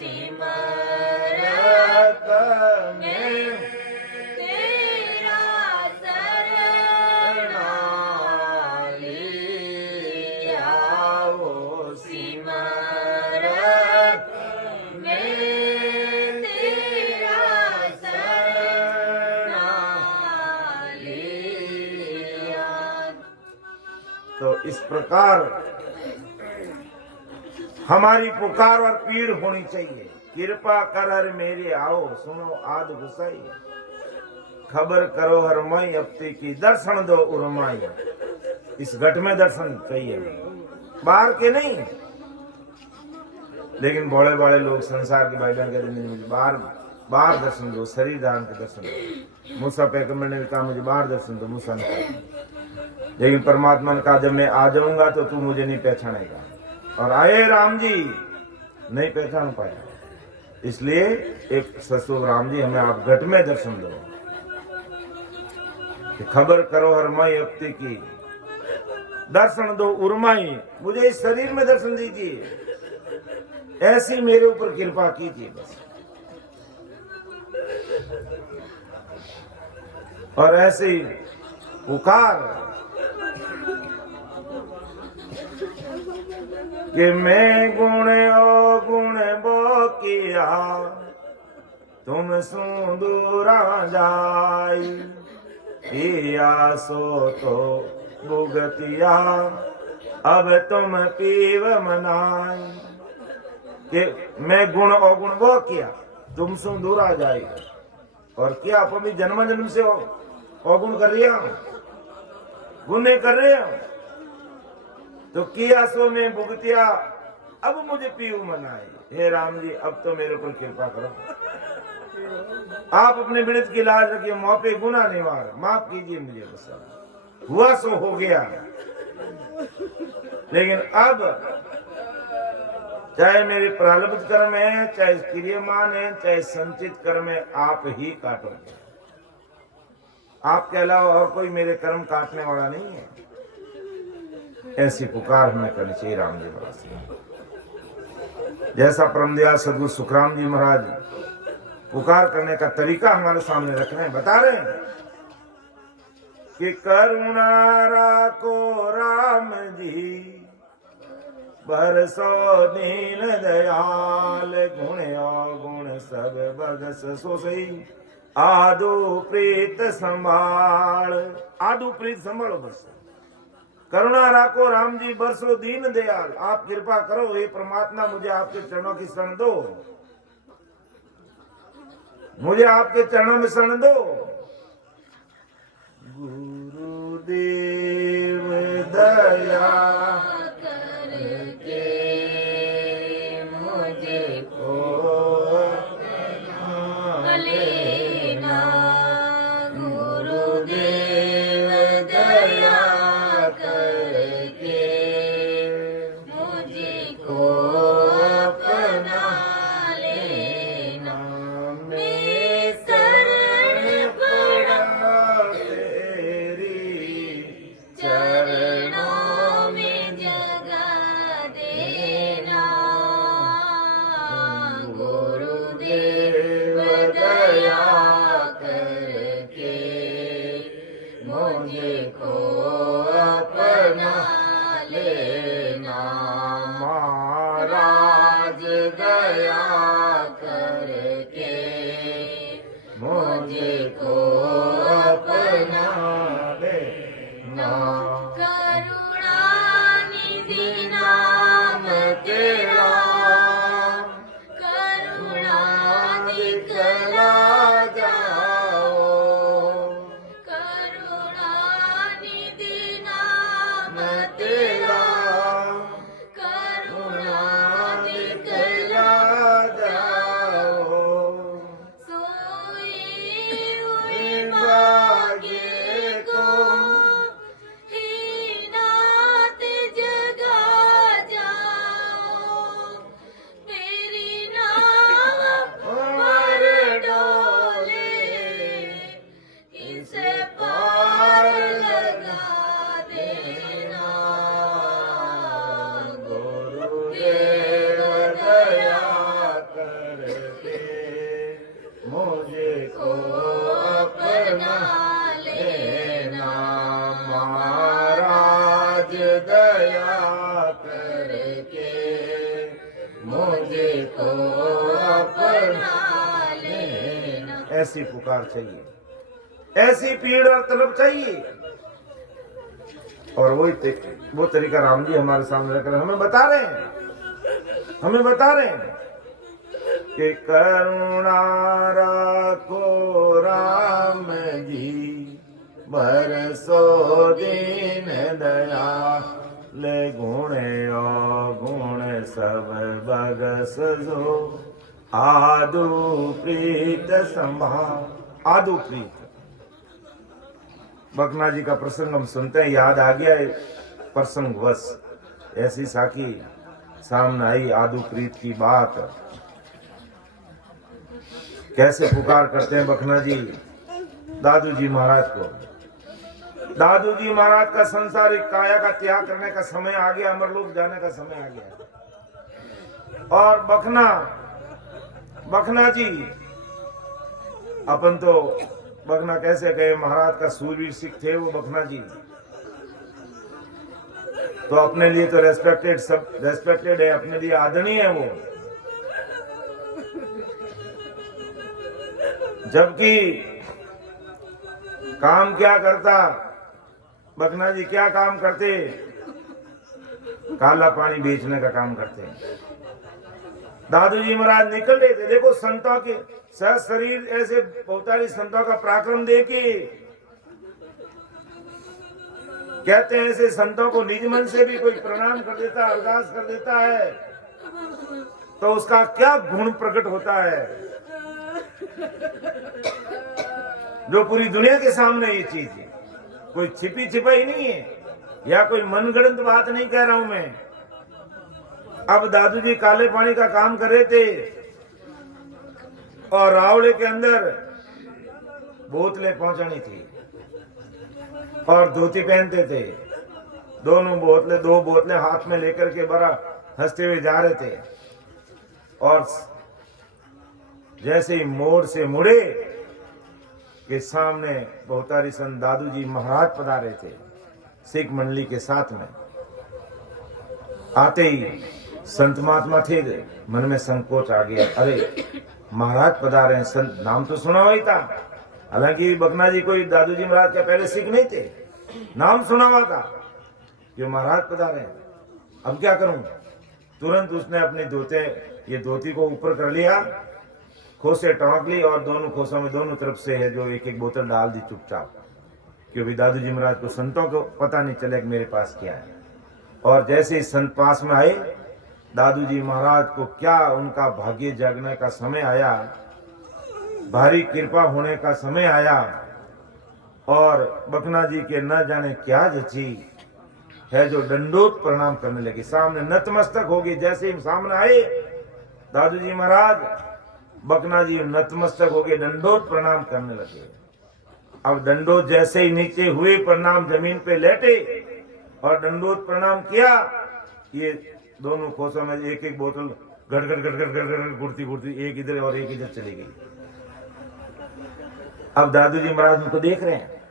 सिमरत में तेरा शरणा लिया वो सिमरत में तेरा शरणा लिया। तो इस प्रकार हमारी पुकार और पीड़ होनी चाहिए। कृपा कर हर मेरे आओ, सुनो आद गुसाई, खबर करो हर मई अपती की, दर्शन दो उर्माई। इस घट में दर्शन चाहिए, बाहर के नहीं। लेकिन बड़े बड़े लोग संसार के भाईजान कहते नहीं, मुझे बाहर दर्शन दो, शरीर धारण के दर्शन दो। मूसा पैगंबर ने भी कहा मुझे बाहर दर्शन दो, मूसा ने कहा। लेकिन परमात्मा ने कहा जब मैं आ जाऊंगा तो तू मुझे नहीं पहचानेगा। और आए राम जी, नहीं पहचान पाया। इसलिए एक ससुर राम जी, हमें आप घट में दर्शन दो, कि खबर करो हर मई अपती की, दर्शन दो उर्माई, मुझे इस शरीर में दर्शन दीजिए, ऐसी मेरे ऊपर कृपा कीजिए बस। और ऐसी पुकार कि मैं गुण ओ गुण बो किया, तुम सुदूरा जाई, सो तो भुगतिया, अब तुम पीव मनाई। कि मैं गुण अवगुण वो किया, तुम सुदूरा जाई। और क्या आप अभी जन्म जन्म से अवगुण कर रहे हो, गुण कर रहे हो, तो किया सो में भुगतिया, अब मुझे पीऊ मनाए। हे राम जी, अब तो मेरे ऊपर कृपा करो, आप अपने विड़ित की लाज रखिए, मुँह पे गुना निवार, माफ कीजिए मुझे, बस हुआ सो हो गया। लेकिन अब चाहे मेरे प्रारब्ध कर्म है, चाहे क्रियमान है, चाहे संचित कर्म है, आप ही काटोगे। आपके अलावा और कोई मेरे कर्म काटने वाला नहीं है। ऐसी पुकार हमें करनी चाहिए राम जी महाराज से। जैसा परमदयाल सदगुरु सुखराम जी महाराज पुकार करने का तरीका हमारे सामने रख रहे हैं, बता रहे हैं कि करुणा राखो राम जी, बरसो दीन दयाल, गुण अवगुण सब बगस सोसई, आदु प्रीत संभाल। आदु प्रीत संभालो बस। करुणा राखो राम जी, बरसो दीन दयाल, आप कृपा करो हे परमात्मा, मुझे आपके चरणों की शरण दो, मुझे आपके चरणों में शरण दो। गुरुदेव दया करके मुझको लेना, गुरुदेव दया करके मुझको अपना लेना। मैं शरण पड़ा तेरी चरणों में जब ऐसी पुकार चाहिए, ऐसी पीड़ और तलब चाहिए। और वो तरीका राम जी हमारे सामने रखकर हमें बता रहे हैं कि करुणा रखो राम जी, बरसो दीन दयाल, गुण गुण सब बरस जो, आदु प्रीत संभाल। आदु प्रीत, बकना जी का प्रसंग हम सुनते हैं, याद आ गया प्रसंग वश। ऐसी साखी सामने आई, आदु प्रीत की बात। कैसे पुकार करते हैं बकना जी दादू जी महाराज को। दादू जी महाराज का संसारिक काया का त्याग करने का समय आ गया, अमरलोक जाने का समय आ गया। और बकना जी, अपन तो बकना कैसे कहे, महाराज का सूरवीर सिख थे वो बकना जी, तो अपने लिए तो रेस्पेक्टेड है, अपने लिए आदरणीय है वो। जबकि काम क्या करता बकना जी, क्या काम करते? काला पानी बेचने का काम करते हैं। दादू जी महाराज निकल रहे थे, देखो संतों के सह शरीर ऐसे बहुतारी संतों का पराक्रम देके कहते हैं, ऐसे संतों को निज मन से भी कोई प्रणाम कर देता है, अरदास कर देता है, तो उसका क्या गुण प्रकट होता है, जो पूरी दुनिया के सामने ये चीज है। कोई छिपी छिपाई नहीं है, या कोई मनगढ़ंत बात नहीं कह रहा हूं मैं। अब दादू जी काले पानी का काम कर रहे थे और रावड़े के अंदर बोतलें पहुंचानी थी और धोती पहनते थे। दो बोतलें हाथ में लेकर के बड़ा हंसते हुए जा रहे थे। और जैसे ही मोड़ से मुड़े के सामने बहुतारी संत दादू जी महाराज पधारे थे सिख मंडली के साथ में। आते ही संत महात्मा थे, मन में संकोच आ गया, अरे महाराज पधारे हैं, संत नाम तो सुना हुआ ही था। हालांकि बकना जी कोई दादू जी महाराज के पहले सिख नहीं थे, नाम सुना हुआ था कि महाराज पधारे हैं। अब क्या करूं? तुरंत उसने अपनी धोती को ऊपर कर लिया, खोसे टाँक ली और दोनों खोसों में दोनों तरफ से है जो एक एक बोतल डाल दी चुपचाप, क्योंकि दादू जी महाराज को संतों को पता नहीं चले कि मेरे पास क्या है। और जैसे ही संत पास में आए, दादू जी महाराज को क्या उनका भाग्य जागने का समय आया, भारी कृपा होने का समय आया। और बकना जी के न जाने क्या जची है जो दंडोत प्रणाम करने लगी, सामने नतमस्तक होगी। जैसे ही सामने आए दादू जी महाराज, बकना जी नतमस्तक हो गए, दंडोत प्रणाम करने लगे। अब दंडोत जैसे ही नीचे हुए, प्रणाम जमीन पे लेटे और दंडोत प्रणाम किया, ये दोनों खोसों में एक एक बोतल गड़ गड़ गड़ गड़ गड़ गड़ गुड़ती एक इधर और एक इधर चली गई। अब दादू जी महाराज उनको देख रहे हैं,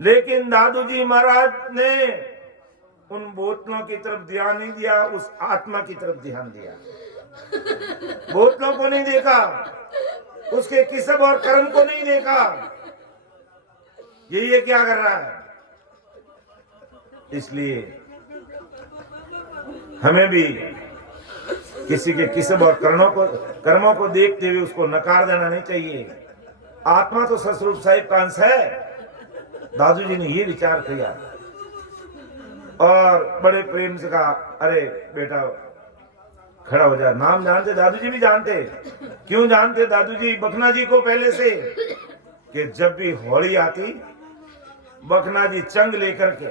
लेकिन दादू जी महाराज ने उन बोतलों की तरफ ध्यान नहीं दिया, उस आत्मा की तरफ ध्यान दिया। बोतलों को नहीं देखा, उसके किस्म और कर्म को नहीं देखा, ये क्या कर रहा है। इसलिए हमें भी किसी के किस्म और कर्मों को देखते हुए उसको नकार देना नहीं चाहिए। आत्मा तो ससुर साहिब का अंश है। दादू जी ने ये विचार किया और बड़े प्रेम से कहा, अरे बेटा खड़ा हो जा। नाम जानते, दादू जी भी जानते। क्यों जानते दादू जी बकना जी को पहले से, कि जब भी होली आती बकना जी चंग लेकर के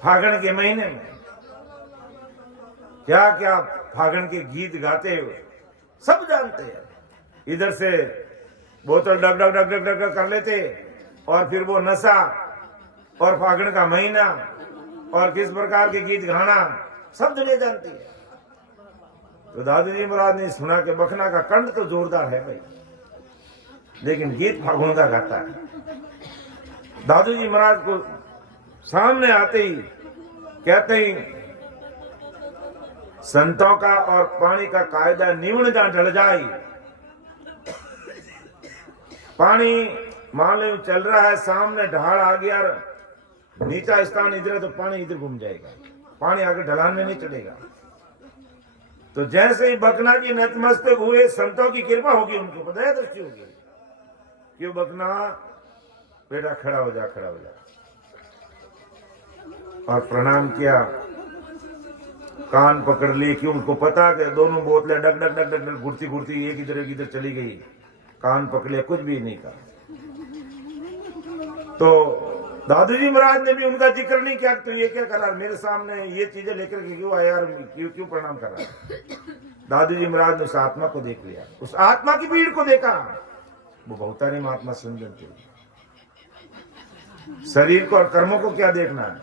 फागण के महीने में क्या क्या फागण के गीत गाते हुए सब जानते हैं। इधर से बोतल डग डग डग डग डग कर लेते और फिर वो नशा और फागण का महीना और किस प्रकार के गीत गाना सब दुनिया जानती है। तो दादू जी महाराज ने सुना कि बकना का कंठ तो जोरदार है भाई, लेकिन गीत फागुन का गाता है। दादू जी महाराज को सामने आते ही कहते ही, संतों का और पानी का कायदा निवण जहां ढल जाए पानी मान लो चल रहा है, सामने ढाल आ गया, नीचा स्थान इधर है तो पानी इधर घूम जाएगा, पानी आगे ढलान में नहीं चलेगा। तो जैसे ही बकना जी नतमस्तक हुए, संतों की कृपा होगी, उनको पता दृष्टि होगी, क्यों बकना बेटा खड़ा हो जा, खड़ा हो जा, और प्रणाम किया, कान पकड़ लिए, कि उनको पता कि दोनों बोतलें डग डग डग डग डग घुड़ती घुड़ती एक इधर चली गई, कान पकड़ लिया, कुछ भी नहीं कहा। तो दादू जी महाराज ने भी उनका जिक्र नहीं किया, तो ये क्या कर रहा है मेरे सामने, ये चीजें लेकर के क्यों आया, क्यों प्रणाम कर रहा है। दादू जी महाराज ने उस आत्मा को देख लिया, उस आत्मा की भीड़ को देखा। वो बहुतारी महात्मा संजन थे। शरीर को और कर्मों को क्या देखना है,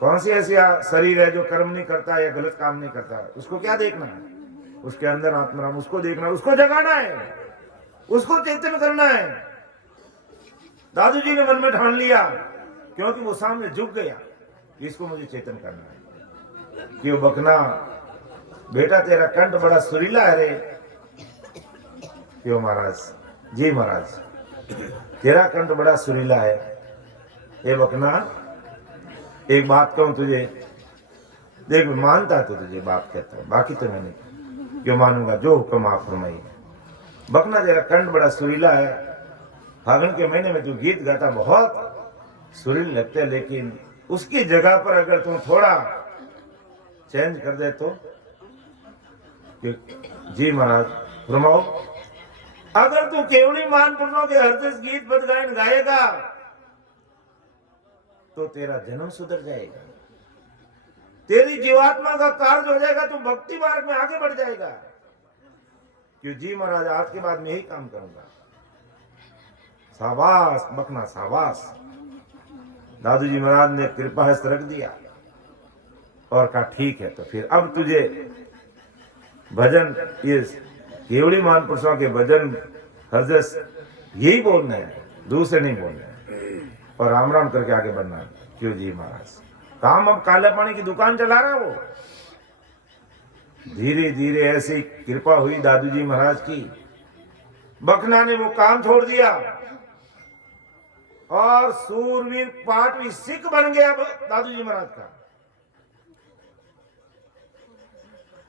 कौन सी ऐसी शरीर है जो कर्म नहीं करता या गलत काम नहीं करता, उसको क्या देखना है, उसके अंदर आत्माराम, उसको देखना, उसको जगाना है, उसको चेतन करना है। दादू जी ने मन में ठान लिया, क्योंकि वो सामने झुक गया, इसको मुझे चेतन करना है। क्यों बकना बेटा तेरा कंठ बड़ा सुरीला है रे। क्यों महाराज जी, महाराज तेरा कंठ बड़ा सुरीला है। ये बकना एक बात कहूं तुझे, देख मानता तो तुझे बात कहता हूं, बाकी तो मैं नहीं क्यों मानूंगा, जो हुक्म आप फरमाइए। बकना तेरा कंठ बड़ा सुरीला है, फागुन के महीने में तू गीत गाता बहुत सुरील लगते है, लेकिन उसकी जगह पर अगर तुम थोड़ा चेंज कर दे तो। जी महाराज फरमाओ। अगर तू केवली मान पुरुषों के हृदय गीत बद गायन गाएगा तो तेरा जन्म सुधर जाएगा, तेरी जीवात्मा का कार्य हो जाएगा, तू भक्ति मार्ग में आगे बढ़ जाएगा। क्यों जी महाराज आज के बाद मैं यही काम करूंगा। शाबाश बकना शाबाश। दादू जी महाराज ने कृपा हस्त रख दिया और कहा ठीक है, तो फिर अब तुझे भजन, ये केवली मान पुरुषों के भजन हृदय यही बोलना है, दूसरे नहीं बोलना है, और राम राम करके आगे बढ़ना है। क्यों जी महाराज काम अब काले पानी की दुकान चला रहा वो। धीरे धीरे ऐसी कृपा हुई दादू जी महाराज की, बकना ने वो काम छोड़ दिया और सूरवीर पाटवी सिख बन गया दादू जी महाराज का।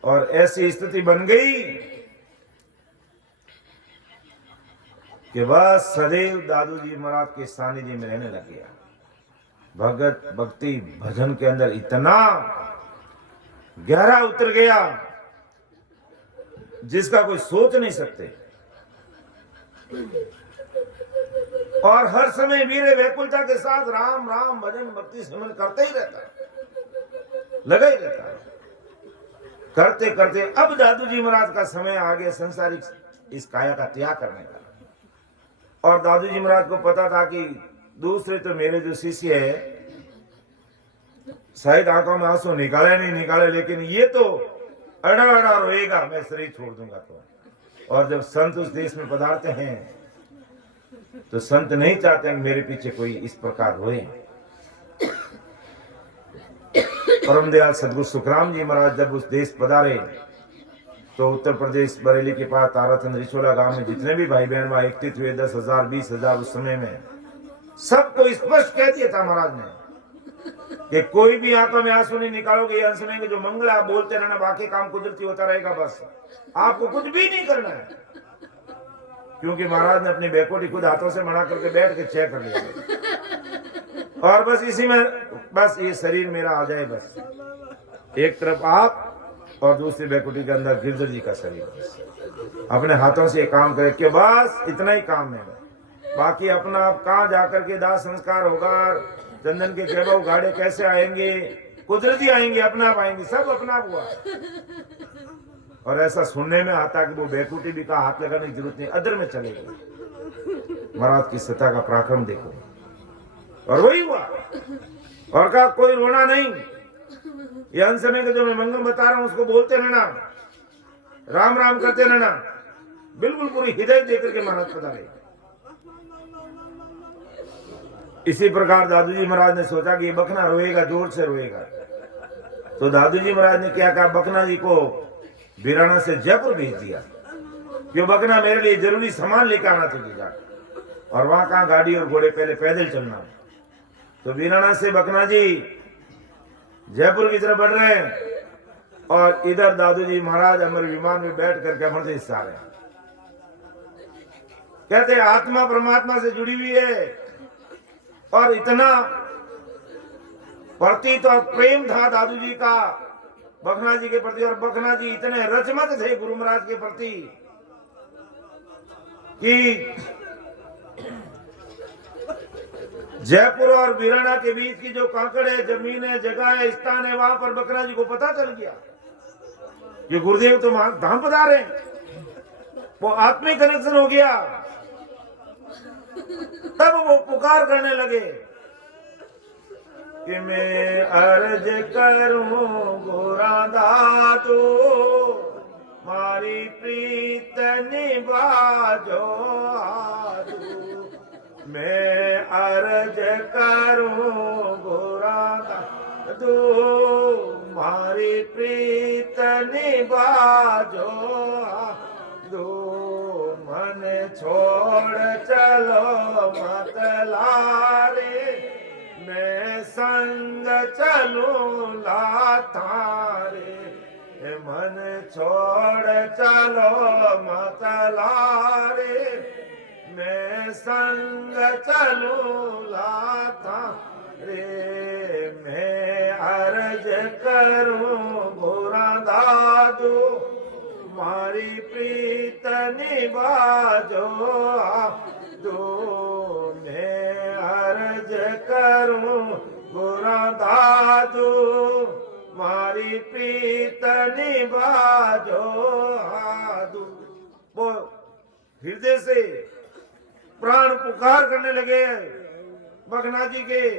और ऐसी स्थिति बन गई कि बस सदैव दादू जी महाराज के सानिध्य में रहने लग गया। भगत भक्ति भजन के अंदर इतना गहरा उतर गया जिसका कोई सोच नहीं सकते। और हर समय वीर व्याकुलता के साथ राम राम भजन भक्ति सिमरन करते ही रहता, लगा ही रहता है। करते करते अब दादू जी महाराज का समय आ गया संसारिक इस काया का त्याग करने का। और दादू जी महाराज को पता था कि दूसरे तो मेरे जो शिष्य है शायद आंखों में आंसू निकाले नहीं निकाले, लेकिन ये तो अड़ा अड़ा रोएगा मैं शरीर छोड़ दूंगा तो। और जब संत उस देश में पधारते हैं तो संत नहीं चाहते हैं मेरे पीछे कोई इस प्रकार रोए। परम दयाल सदगुरु सुखराम जी महाराज जब उस देश पधारे तो उत्तर प्रदेश बरेली के पास ताराचंद रिचोला गांव में जितने भी भाई बहन वहां एकत्रित हुए 10,000 20,000 उस समय में सबको स्पष्ट कह दिया था महाराज ने कि कोई भी आंखों में आंसू नहीं निकालोगे। ये समय में जो मंगल आप बोलते रहना, बाकी काम कुदरती होता रहेगा, बस आपको कुछ भी नहीं करना है। क्योंकि महाराज ने अपनी बैकोटी खुद हाथों से मना करके बैठ के चेक कर लिया और बस इसी में बस ये शरीर मेरा आ जाए, बस एक तरफ आप और दूसरी बैकुटी के अंदर गिरधर जी का शरीर, अपने हाथों से काम करे कि बस इतना ही काम है। बाकी अपना आप कहाँ जाकर के दाह संस्कार होगा, चंदन के केबा गाड़े कैसे आएंगे, कुदरती आएंगे, अपना आप आएंगे, सब अपना आप हुआ। और ऐसा सुनने में आता कि वो बैकुटी भी का हाथ लगाने की जरूरत नहीं, अदर में चलेगा। महाराज की सत्ता का पराक्रम देखो। और वही हुआ और कहा कोई रोना नहीं, ये अंश समय का जो मैं मंगल बता रहा हूं उसको बोलते रहना, राम राम करते रहना, बिल्कुल पूरी हिदायत देकर के महाराज पधारे। इसी प्रकार दादू जी महाराज ने सोचा कि ये बकना रोएगा, जोर से रोएगा। तो दादू जी महाराज ने क्या कहा, बकना जी को बिराना से जयपुर भेज दिया कि बकना मेरे लिए जरूरी सामान लेकर आना तुझे जा, और वहां कहाँ गाड़ी और घोड़े, पहले पैदल चलना। तो वीराना से बकना जी जयपुर की तरफ बढ़ रहे हैं, और इधर दादू जी महाराज अमर विमान में बैठ करके अमरदेश जा रहे हैं। कहते हैं आत्मा परमात्मा से जुड़ी हुई है, और इतना प्रतीत और प्रेम था दादू जी का बकना जी के प्रति, और बकना जी इतने रचमत थे गुरु महाराज के प्रति कि जयपुर और वीराना के बीच की जो कांकड़ है, जमीन है, जगह है, स्थान है, वहां पर बकना जी को पता चल गया कि गुरुदेव तो धाम पधारे हैं। वो आत्मिक कनेक्शन हो गया। तब वो पुकार करने लगे कि मैं अर्ज करूं गोरा दादू, मारी प्रीत निभाजो आदू। मैं अर्ज करूं गोरा दादू, मारी प्रीत निभाजो आदू। मन छोड़ चलो मत लारे, मैं संग चलूं ला थारे। मन छोड़ चलो मत लारे, मैं संग चलूं ला थारे। मैं अर्ज करूं गोरा दादू, मारी प्रीत निभाजो आदू। मैं अर्ज करूं गोरा दादू, मारी प्रीत निभाजो आदू। वो हृदय से प्राण पुकार करने लगे बकना जी के।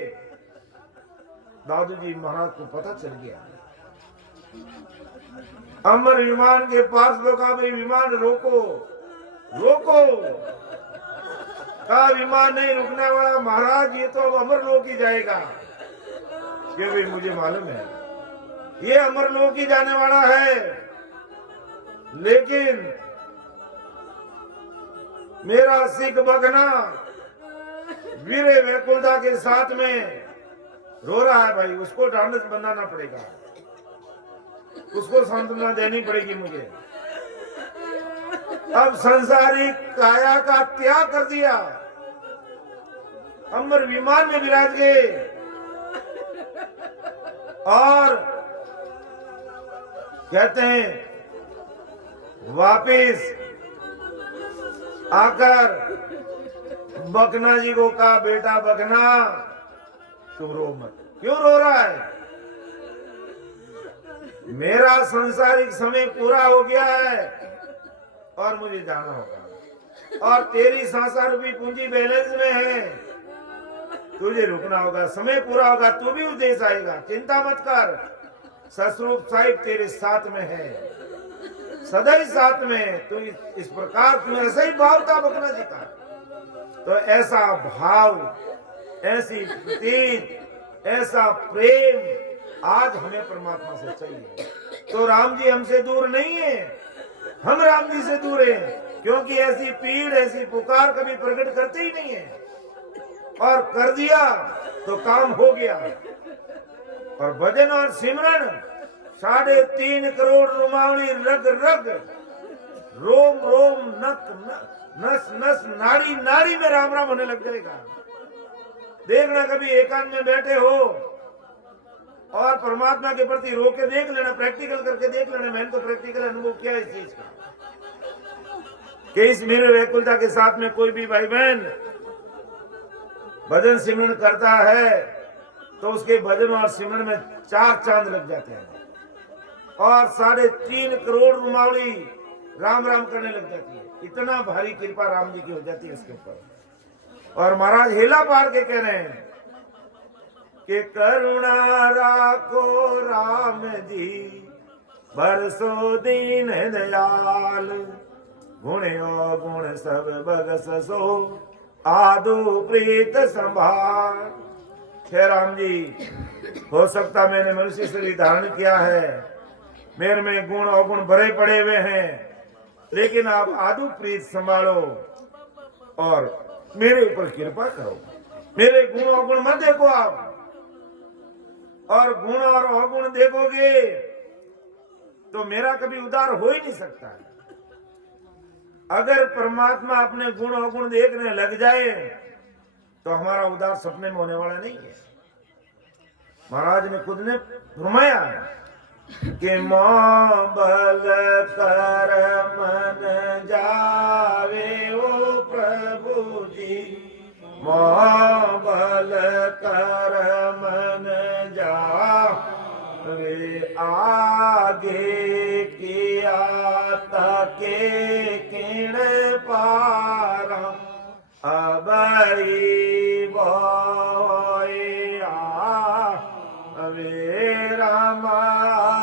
दादू जी महाराज को पता चल गया। अमर विमान के पार्षदों का भी विमान रोको रोको, का विमान नहीं रुकने वाला महाराज, ये तो अब अमरलोक ही जाएगा। क्योंकि मुझे मालूम है ये अमरलोक ही जाने वाला है, लेकिन मेरा सिख बकना वीरे वैकुलता के साथ में रो रहा है भाई, उसको ढांढस बंधाना पड़ेगा, उसको सांत्वना देनी पड़ेगी मुझे। अब संसारिक काया का त्याग कर दिया, अमर विमान में विराज गए, और कहते हैं वापिस आकर बकना जी को कहा, बेटा बकना तुम रो मत। क्यों रो रहा है? मेरा सांसारिक समय पूरा हो गया है और मुझे जाना होगा, और तेरी सांसार रूपी पूंजी बैलेंस में है, तुझे रुकना होगा। समय पूरा होगा, तू भी उद्देश्य आएगा, चिंता मत कर। ससरूप साहिब तेरे साथ में है, सदैव साथ में। तो इस प्रकार तुम्हें ऐसा ही भाव था बकना जी का। तो ऐसा भाव, ऐसी प्रीति, ऐसा प्रेम आज हमें परमात्मा से चाहिए। तो राम जी हमसे दूर नहीं है, हम राम जी से दूर हैं, क्योंकि ऐसी पीड़, ऐसी पुकार कभी प्रकट करते ही नहीं है, और कर दिया तो काम हो गया। और भजन और सिमरन 3.5 करोड़ रुमावली रग रग, रोम रोम, नक नस नस, नाड़ी नाड़ी में राम राम होने लग जाएगा। देखना कभी एकांत में बैठे हो और परमात्मा के प्रति रो के देख लेना, प्रैक्टिकल करके देख लेना। मैंने तो प्रैक्टिकल अनुभव किया इस चीज का कि इस मेरे व्याकुलता के साथ में कोई भी भाई बहन भजन सिमरन करता है तो उसके भजन और सिमरन में 4 चांद लग जाते हैं, और 3.5 करोड़ रुमावली राम राम करने लग जाती है। इतना भारी कृपा राम जी की हो जाती है इसके ऊपर। और महाराज हेला पार के कह रहे हैं कि करुणा राखो राम जी, बरसो दीन दयाल, गुण गुण सब बगस सो, आदु प्रीत संभाल। हे राम जी, हो सकता मैंने मनुष्य शरीर धारण किया है, मेरे में गुण अवगुण भरे पड़े हुए हैं, लेकिन आप आदु प्रीत संभालो और मेरे ऊपर कृपा करो। मेरे गुण अवगुण मत देखो आप, और गुण और अवगुण देखोगे तो मेरा कभी उद्धार हो ही नहीं सकता है। अगर परमात्मा अपने गुण अवगुण देखने लग जाए तो हमारा उद्धार सपने में होने वाला नहीं है। महाराज ने खुद ने फरमाया कि मोह बल कर मन जावे ओ प्रभु जी, मोह बल कर मन जावे, आगे किया तके किण पारा, अबई बोया वे रामा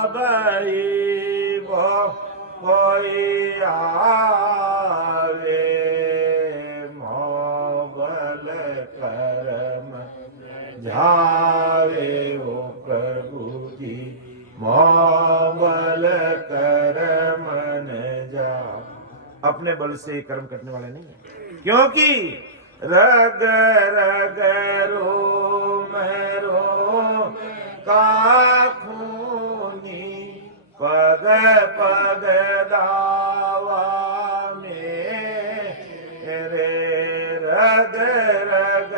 बई बोया वे, मोबल करम जावे ओ प्रभु जी, मोबल कर मन जा। अपने बल से कर्म करने वाले नहीं है, क्योंकि रग रग रोम रोम का खूनी, पग पग दावा मेरे, रग रग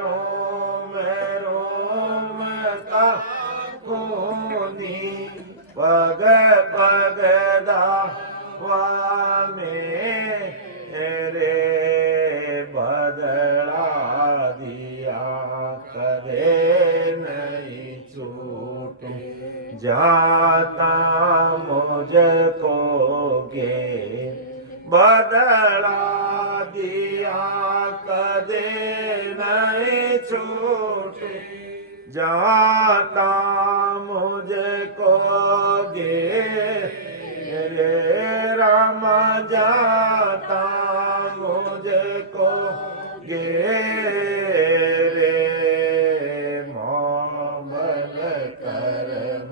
रोम रोम का खूनी, पग पग दावा मेरे, बदला दिया कदे नहीं छूटूं, जाता मुझको गे, बदला दिया कदे नहीं छूटूं, जाता मुझको गे रे राम, जाता मुझको गे रे, मोबल करम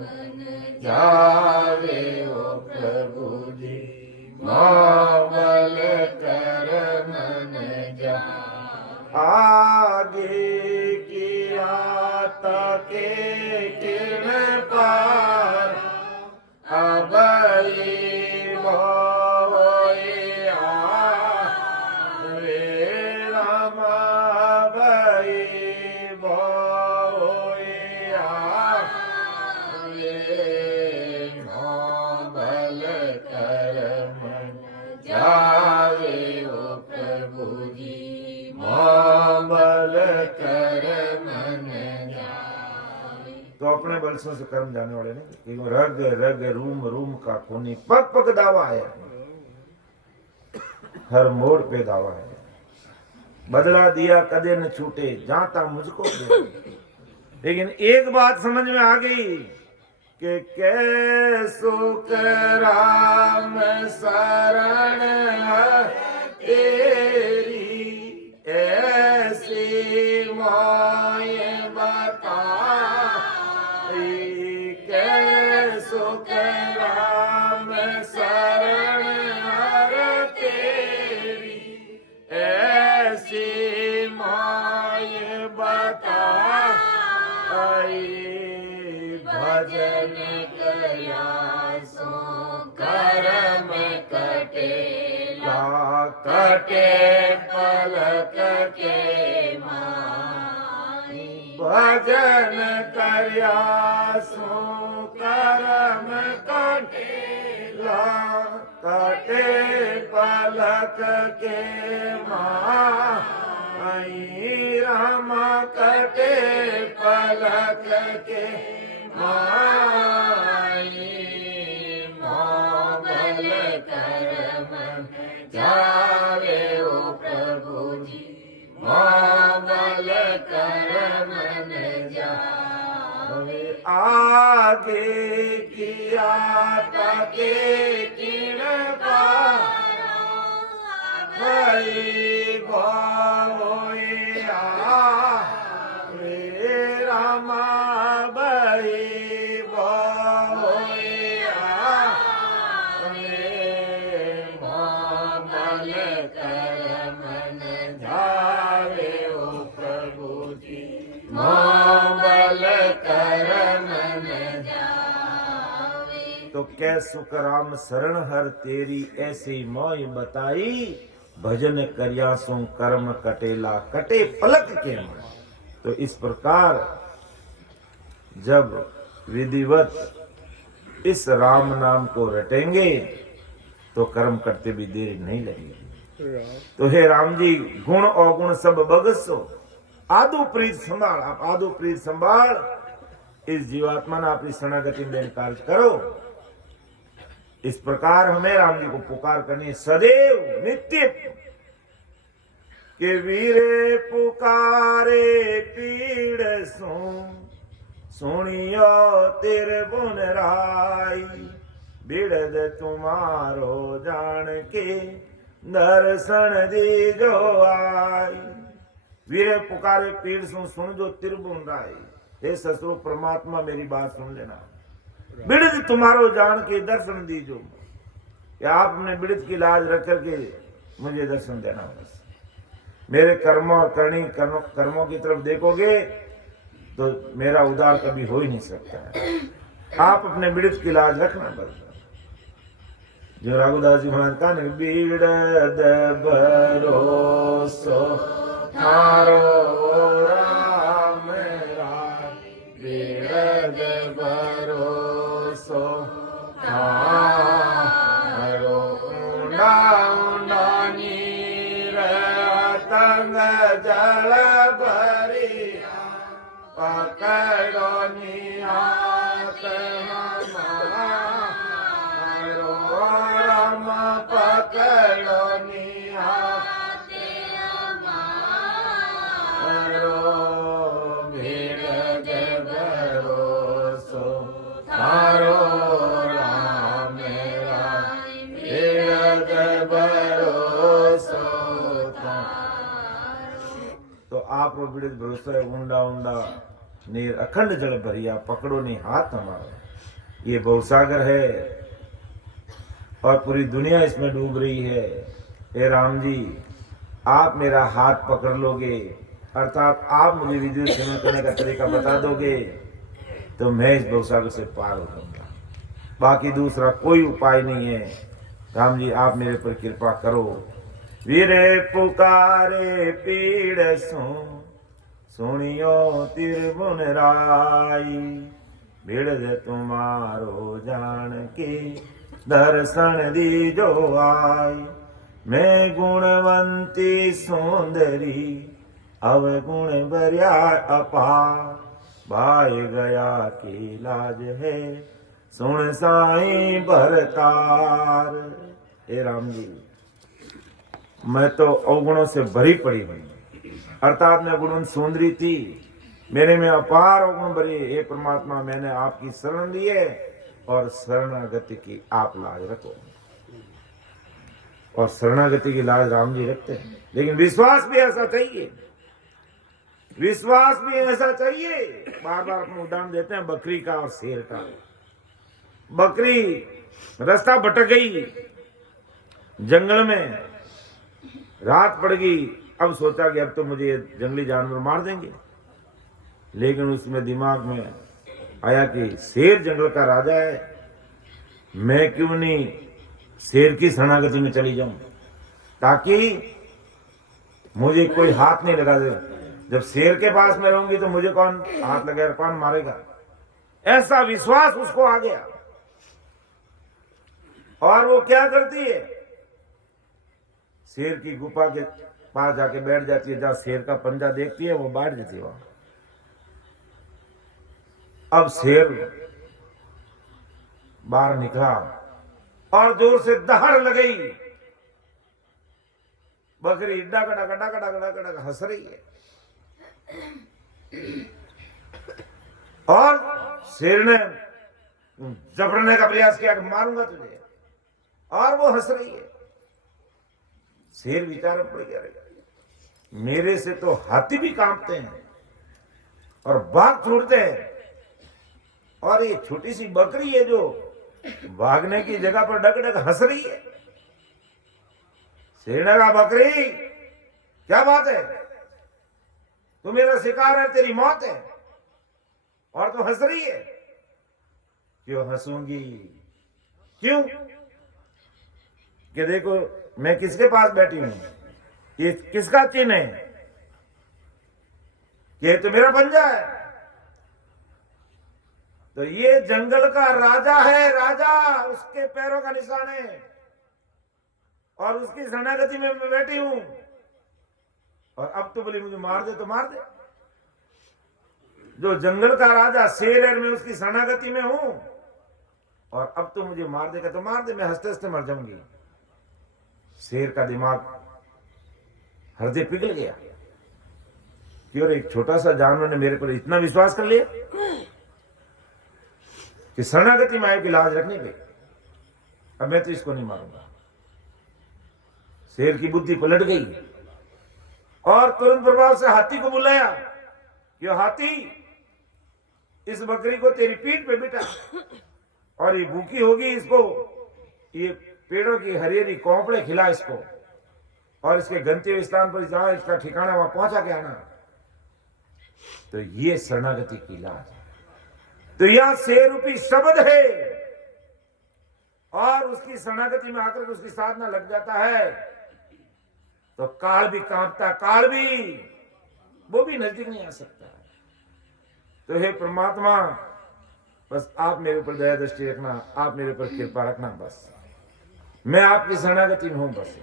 जावे ओ प्रभु जी, मोबल कर मन जा, आगे किया तके किण पार, अबई बोया वे राम, अबई बोया वे, मोबल कर मन जावे ओ प्रभु जी, मोबल कर मन जावे। तो अपने बल से कर्म जाने वाले नहीं, कि रग रग रूम रूम का खूनी, पग पग दावा है, हर मोड़ पे दावा है, बदला दिया कदे न छूटे, जाता मुझको दे। लेकिन एक बात समझ में आ गई कि सुख राम शरण तेरी, ऐसी मोय बता, सुख राम शरण तेरी, ऐसी मोय बता, भजन कया सो कर्म कटे, कटे पलक के माई, भजन कया सो कर्म कटे, कटे पलक के माई, राम कटे पलक के माई, मोबल कर मन जावे ओ प्रभु जी, मोबल कर मन जावे, आगे किया तके किण पारा, भई बोया वे राम, भई बोया वे, कर मन जावे ओ प्रभु जी मोह बल कर मन जावे। तो कै सुख राम शरण हर तेरी ऐसी मोह बताई भजन करिया सो कर्म कटेला कटे पलक के मन। तो इस प्रकार जब विधिवत इस राम नाम को रटेंगे तो कर्म करते भी देर नहीं लगेगी। तो हे राम जी गुण अवगुण सब बगसो आदो प्रीत संभाल। आप आदो प्रीत संभाल इस जीवात्मा ने अपनी शरणागति में कार्य करो। इस प्रकार हमें राम जी को पुकार करनी सदैव नित्य के वीरे पुकारे पीड़ सुनियो तेरे बुन राई बिड़द तुम्हारो जान के दर्शन दी जो आई। वीरे पुकारे पीड़ सुन जो तिरबुन राई। हे ससुर परमात्मा मेरी बात सुन लेना। बिड़द तुम्हारो जान के दर्शन दीजो कि आप अपने बिड़द की लाज रख करके मुझे दर्शन देना। बस मेरे कर्मों और कर्मों की तरफ देखोगे तो मेरा उद्धार कभी हो ही नहीं सकता है। आप अपने बिड़द की लाज रखना। बस जो रघुदास जी महाराज कहा ना बिड़द भरोसो थारो राम राम बिड़द भरोसो थारो ऊंडा ऊंडा नीर तंग जल भरिया पकड़ो निहात हमारो राम पकड़ो निहात हमारो बिड़द भरोसो थारो राम राम बिड़द भरोसो थारो। तो आप रो बिड़द भरोसा है ऊंडा ऊंडा नीर अखंड जल भरिया पकड़ो नहीं हाथ हमारा। ये भवसागर है और पूरी दुनिया इसमें डूब रही है। हे राम जी आप मेरा हाथ पकड़ लोगे अर्थात आप मुझे विद्युत सेवन करने का तरीका बता दोगे तो मैं इस भवसागर से पार हो जाऊंगा। बाकी दूसरा कोई उपाय नहीं है। राम जी आप मेरे पर कृपा करो। वीरे पुकारे पीड़ सुनियो तिरबुन राई बिड़द तुम्हारो जान के दर्शन दी जो आई। मैं गुणवंती सुंदरी अवगुण भर्या अपार भाई गया की लाज है सुन साई भरतार। हे राम जी मैं तो अवगुणों से भरी पड़ी हुई अर्थात मैं गुणवंत सुंदरी थी मेरे में अपार अवगुण भरी। हे परमात्मा मैंने आपकी शरण ली है और शरणागति की आप लाज रखो। और शरणागति की लाज राम जी रखते हैं लेकिन विश्वास भी ऐसा चाहिए। विश्वास भी ऐसा चाहिए। बार बार अपना उदाहरण देते हैं बकरी का और शेर का। बकरी रास्ता भटक गई जंगल में रात पड़ गई। अब सोचा कि अब तो मुझे जंगली जानवर मार देंगे लेकिन उसमें दिमाग में आया कि शेर जंगल का राजा है मैं क्यों नहीं शेर की शरणागति में चली जाऊं ताकि मुझे कोई हाथ नहीं लगा दे। जब शेर के पास में रहूंगी तो मुझे कौन हाथ लगाएगा कौन मारेगा। ऐसा विश्वास उसको आ गया और वो क्या करती है शेर की गुफा के पास जाके बैठ जाती है जहां शेर का पंजा देखती है वो बैठ जाती है वहां। अब शेर बाहर निकला और जोर से दहाड़ लगाई। बकरी डाका डाका डाका डाका डाका डाका हंस रही है और शेर ने जबरने का प्रयास किया कि मारूंगा तुझे और वो हंस रही है। शेर विचार में पड़ गया मेरे से तो हाथी भी कांपते हैं और बाघ छोड़ते हैं और ये छोटी सी बकरी है जो भागने की जगह पर डग डग हंस रही है। शेर ने कहा, बकरी क्या बात है, तू मेरा शिकार है, तेरी मौत है और तू हंस रही है। क्यों हंसूंगी, क्यों? कि देखो मैं किसके पास बैठी हूं, ये किसका चिन्ह है, ये तो मेरा पंजा है। तो ये जंगल का राजा है, राजा, उसके पैरों का निशान है और उसकी शरणागति में मैं बैठी हूं। और अब तो बोली मुझे मार दे तो मार दे। जो जंगल का राजा शेर है, मैं उसकी शरणागति में हूं और अब तो मुझे मार देगा तो मार दे, मैं हंसते हंसते मर जाऊंगी। शेर का दिमाग हृदय पिघल गया कि और एक छोटा सा जानवर ने मेरे पर इतना विश्वास कर लिया कि शरणागति माया की लाज रखने पे अब मैं तो इसको नहीं मारूंगा। शेर की बुद्धि पलट गई और तुरंत प्रभाव से हाथी को बुलाया कि हाथी, इस बकरी को तेरी पीठ पे बिठा और ये भूखी होगी, इसको ये पेड़ों की हरी हरी कोंपड़े खिला इसको और इसके गंतव्य स्थान पर जहां इसका ठिकाना वहां पहुंचा के आना। तो ये शरणागति की लाज। तो यह शेर रूपी शब्द है और उसकी शरणागति में आकर उसकी साधना लग जाता है तो काल भी कांपता, काल भी वो भी नजदीक नहीं आ सकता। तो हे परमात्मा, बस आप मेरे ऊपर दया दृष्टि रखना, आप मेरे ऊपर कृपा रखना, बस मैं आपकी शरणागति में हूं बस,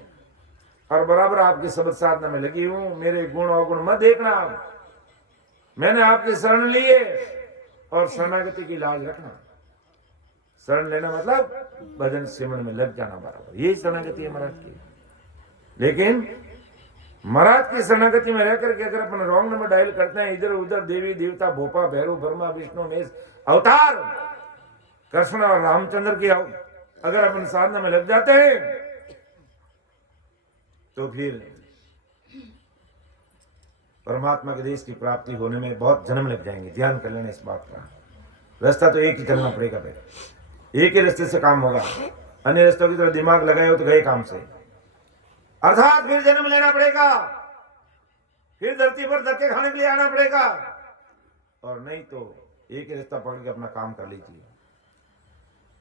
और बराबर आपकी शब्द साधना में लगी हूं। मेरे गुण अवगुण मत देखना, मैंने आपकी शरण ली है और शरणागति की लाज रखना। शरण लेना मतलब भजन सिमरन में लग जाना, बराबर यही शरणागति है महाराज की। लेकिन महाराज की शरणागति में रहकर के अगर अपन रॉन्ग नंबर डायल करते हैं, इधर उधर देवी देवता भोपा भैरव ब्रह्मा विष्णु महेश अवतार कृष्ण और रामचंद्र की अगर अपन साधना में लग जाते हैं तो फिर परमात्मा के देश की प्राप्ति होने में बहुत जन्म लग जाएंगे। ध्यान कर लेना इस बात का। रास्ता तो एक ही चलना पड़ेगा भाई, एक ही रास्ते से काम होगा। अन्य रास्तों की तरफ दिमाग लगाए हो तो गए काम से, अर्थात फिर जन्म लेना पड़ेगा, फिर धरती पर धक्के खाने के लिए आना पड़ेगा, और नहीं तो एक ही रास्ता पकड़ के अपना काम कर लीजिए।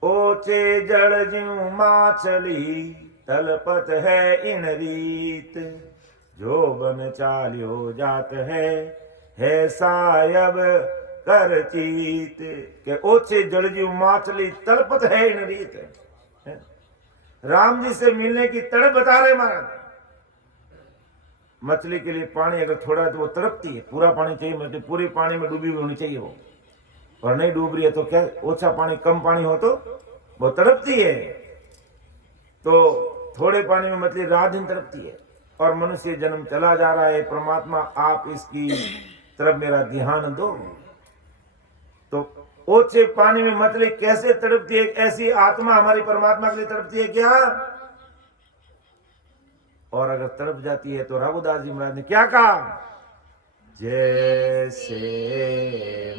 ओचे जड़ ज्यों माछली तलपत है इन रीत, जो बन चाल्यो जात है सायब कर चीत। के ओचे जड़ ज्यों माछली तलपत है इन रीत, राम जी से मिलने की तड़प बता रहे महाराज। मछली के लिए पानी अगर थोड़ा है तो वो तड़पती है, पूरा पानी चाहिए, मछली पूरे पानी में डूबी हुई होनी चाहिए वो, और नहीं डूब रही है तो क्या, ओछा पानी कम पानी हो तो वो तड़पती है। तो थोड़े पानी में मछली रात दिन तड़पती है और मनुष्य जन्म चला जा रहा है। परमात्मा आप इसकी तरफ मेरा ध्यान दो। तो ओछे पानी में मछली कैसे तड़पती है, ऐसी आत्मा हमारी परमात्मा के लिए तड़पती है क्या? और अगर तड़प जाती है तो रघुदास जी महाराज ने क्या कहा, जैसे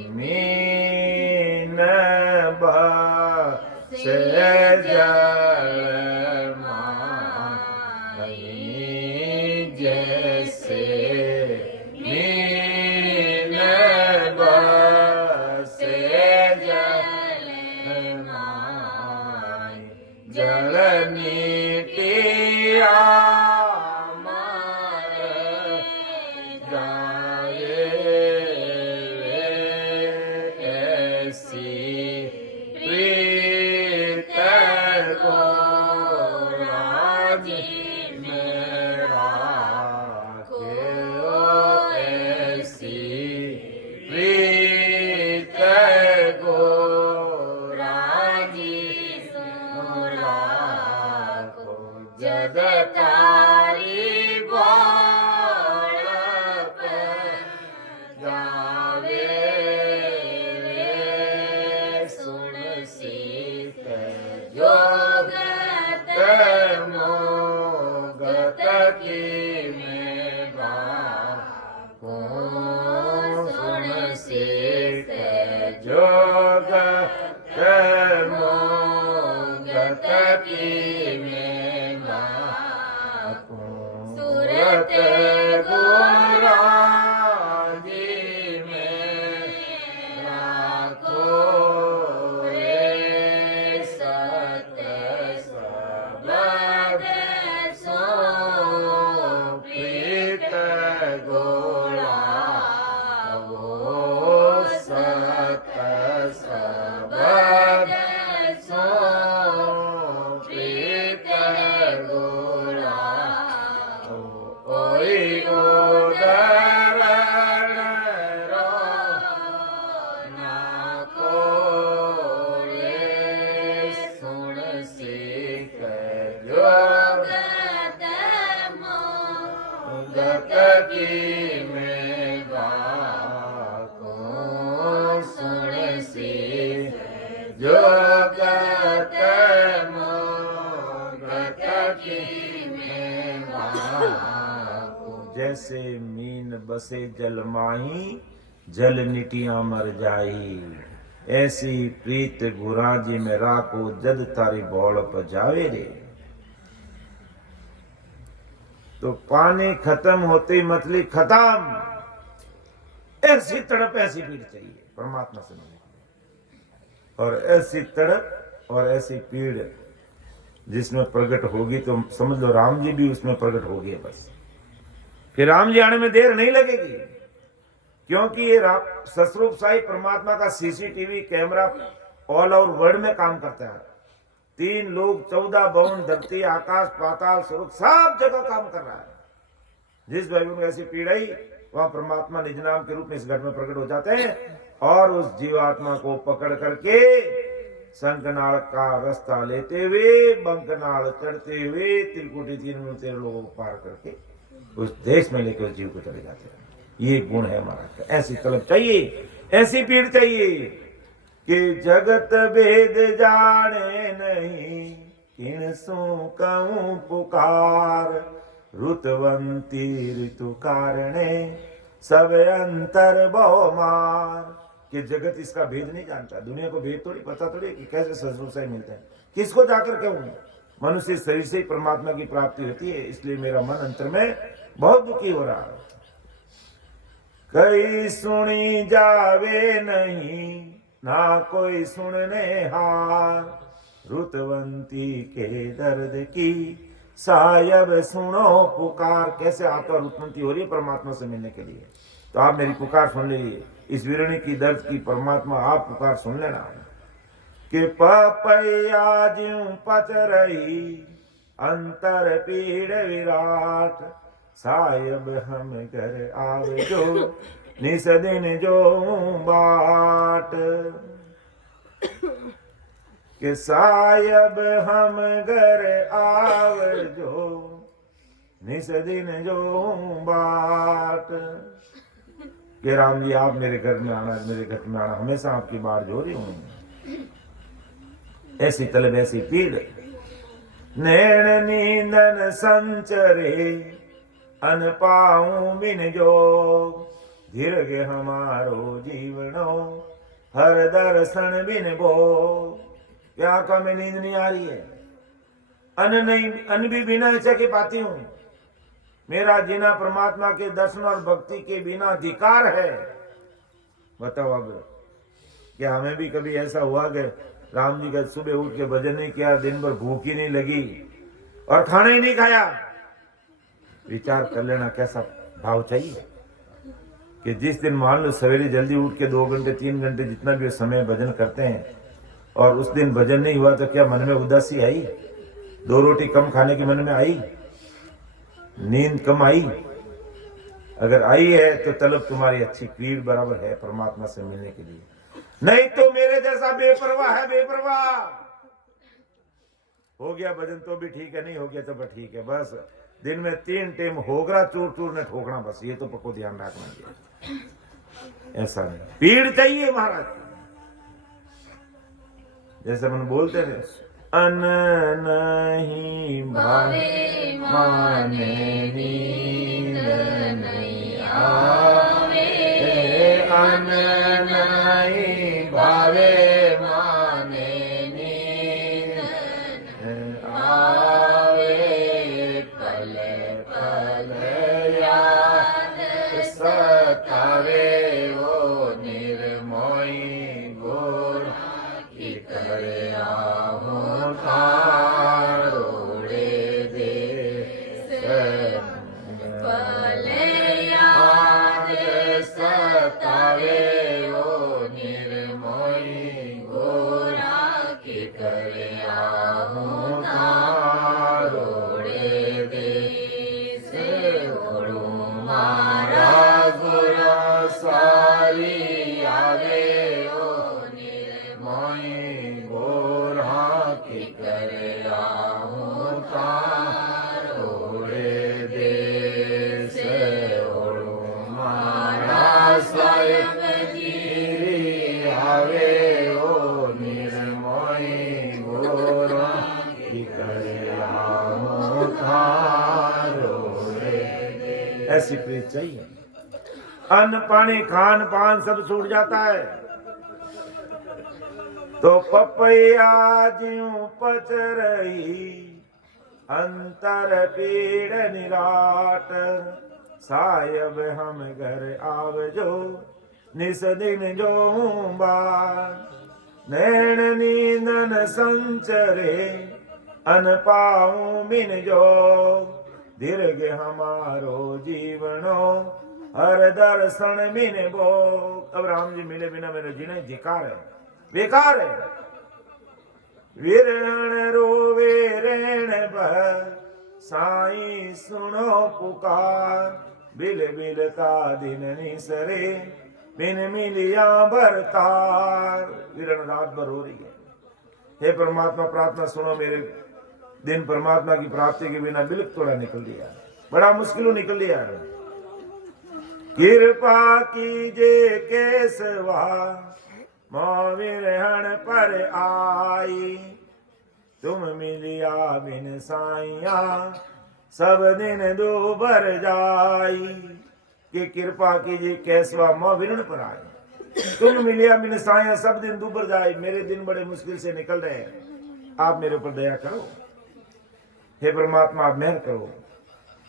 मीन बसे जल माही, जैसे मीन बसे जल माही, जल नीतिया भगत गोरा जी में राखो रे सत सबद सो प्रीत गोरा वो सत सबद सो प्रीत गोरा ओई उदरण रो ना को रे सुन सीख जोगत मोगत की में बाको सुन सीख जोगत मोगत की में बाको जैसे मीन बसे जल माही जल निटिया मर जाई, ऐसी प्रीत गुरा जी में राखो जद तारी बौड़ पजावे रे। तो पानी खत्म होते ही मछली खत्म, ऐसी तड़प ऐसी पीड़ चाहिए परमात्मा से मिलने के लिए। और ऐसी तड़प और ऐसी पीड़ जिसमें प्रकट होगी तो समझ लो राम जी भी उसमें प्रकट हो गए बस। फिर राम जी आने में देर नहीं लगेगी, क्योंकि ये ससरूप साई परमात्मा का CCTV camera all over world में काम करता है। 3 लोग 14 भवन धरती आकाश पाताल स्वर्ग सब जगह काम कर रहा है। जिस भाई को ऐसी पीड़ा ही वहां परमात्मा निज नाम के रूप में इस घट में प्रकट हो जाते हैं और उस जीवात्मा को पकड़ करके शंखनाल का रास्ता लेते हुए बंकनाल चढ़ते हुए त्रिकुटी 13 लोगों को पार करके उस देश में लेकर उस जीव को चले जाते हैं। ये गुण है महाराज का। ऐसी तलब चाहिए, ऐसी पीड़ चाहिए कि जगत भेद जाने नहीं, किन सो कहूं पुकार, ऋतवंती ऋतु कारणे सब अंतर बहुमार। कि जगत इसका भेद नहीं जानता, दुनिया को भेद थोड़ी पता थोड़ी कि कैसे ससुर से मिलते हैं, किसको जाकर कहूं। मनुष्य शरीर से ही परमात्मा की प्राप्ति होती है, इसलिए मेरा मन अंतर में बहुत दुखी हो रहा है। कई सुनी जावे नहीं, ना कोई सुनने हार, रुतवंती के दर्द की सायब सुनो पुकार। कैसे आपका रुतवंती हो रही है परमात्मा से मिलने के लिए, तो आप मेरी पुकार सुन लीजिए। इस वीरणी की दर्द की परमात्मा आप पुकार सुन लेना कि पपैया ज्यों पच रही अंतर पीड़ विराट, सायब हम घर आवे जो निस दिन जो बाट। कि सायब हम घर आवे जो निस दिन जो बाट। कि राम जी आप मेरे घर में आना, मेरे घर में आना, हमेशा आपकी बात जो रही हूं। ऐसी तलब ऐसी पीड़ नैन नींदन संचरे अन पाऊं बिन जो, दीर्घ हमारो जीवनो हर दर्शन बिन बो। क्या आंखों में नींद नहीं आ रही है, अन्न भी बिना इच्छा के पाती हूं। मेरा जीना परमात्मा के दर्शन और भक्ति के बिना अधिकार है। बताओ अब क्या हमें भी कभी ऐसा हुआ कि राम जी का सुबह उठ के भजन नहीं किया, दिन भर भूख ही नहीं लगी और खाना ही नहीं खाया? विचार कर लेना कैसा भाव चाहिए कि जिस दिन मान लो सवेरे जल्दी उठ के 2 घंटे 3 घंटे जितना भी समय भजन करते हैं और उस दिन भजन नहीं हुआ तो क्या मन में उदासी आई? 2 रोटी कम खाने की मन में आई? नींद कम आई? अगर आई है तो तलब तुम्हारी अच्छी पीड़ बराबर है परमात्मा से मिलने के लिए। नहीं तो मेरे जैसा बेपरवाह है, बेपरवाह। हो गया भजन तो भी ठीक है, नहीं हो गया तो भी ठीक है। बस दिन में 3 टाइम होगरा चूर चूर ने ठोकना, बस ये तो पक्को ध्यान रखना। ऐसा नहीं, पीड़ चाहिए महाराज। जैसे मन बोलते हैं अन नहीं भावे माने नींद नहीं आवे, अन नहीं भावे माने नींद आवे, पल पल ऐसी प्रीत चाहिए। अन्न पानी खान पान सब छूट जाता है तो पपैया ज्यों पच रही, अंतर पीड़ निराट, सायब हम घर आवजो, निस दिन जो बार, नैन नींदन संचरे, अन पाऊं बिन जो, दीर्घ हमारो जीवनो, हर दर्शन बिन बो। अब राम जी मिले बिना मेरे जीने धिकार है, बेकार है। विरण रोवे रण भर, साईं सुनो पुकार, बिल बिल का दिन निसरे, बिन मिलिया भरतार। विरण रात भर हो रही है। हे परमात्मा प्रार्थना सुनो, मेरे दिन परमात्मा की प्राप्ति के बिना बिल्कुल थोड़ा निकल दिया, बड़ा मुश्किलों निकल दिया है। कृपा कीजे केसवा, मोविरहण पर आई, तुम मिलिया बिन साइया, सब दिन दूबर जाई। कि कृपा कीजिए केसवा मोविरहण पर आई, तुम मिलिया बिन साइया, सब दिन दूबर जाई। मेरे दिन बड़े मुश्किल से निकल रहे हैं, आप मेरे ऊपर दया करो। हे परमात्मा आप मेहर करो।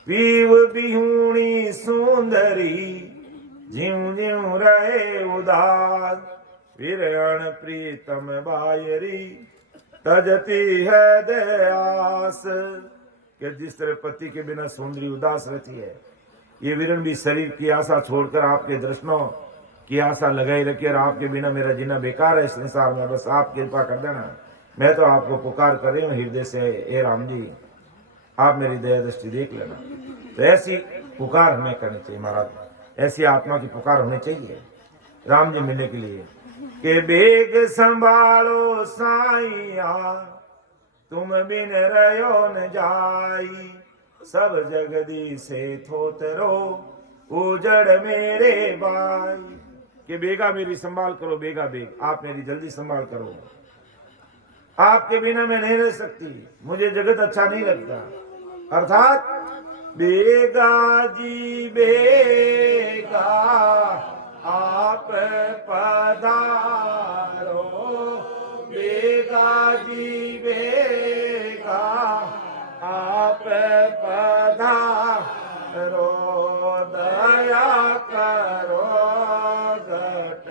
पीव बिहूणी सुंदरी, ज्यों ज्यों रहे उदास, विरहण प्रीतम बायरी, तजती है दयास। कि जिस तरह पति के बिना सुंदरी उदास रहती है, ये विरण भी शरीर की आशा छोड़कर आपके दर्शनों की आशा लगाई रखी, और आपके बिना मेरा जीना बेकार है संसार में, बस आप कृपा कर देना। मैं तो आपको पुकार कर रही हूँ हृदय से, हे राम जी आप मेरी दया दृष्टि देख लेना। तो ऐसी पुकार हमें करनी चाहिए महाराज, ऐसी आत्मा की पुकार होनी चाहिए राम जी मिलने के लिए। के बेग संभालो साइया, तुम बिन रहो न जाई, सब जगदी से थोतरो, उजड़ मेरे बाई। कि बेगा मेरी संभाल करो, बेगा बेग आप मेरी जल्दी संभाल करो, आपके बिना मैं नहीं रह सकती, मुझे जगत अच्छा नहीं लगता। अर्थात बेगा जी बेगा, आप पधारो, बेगा जी बेगा, आप पधारो, दया करो घट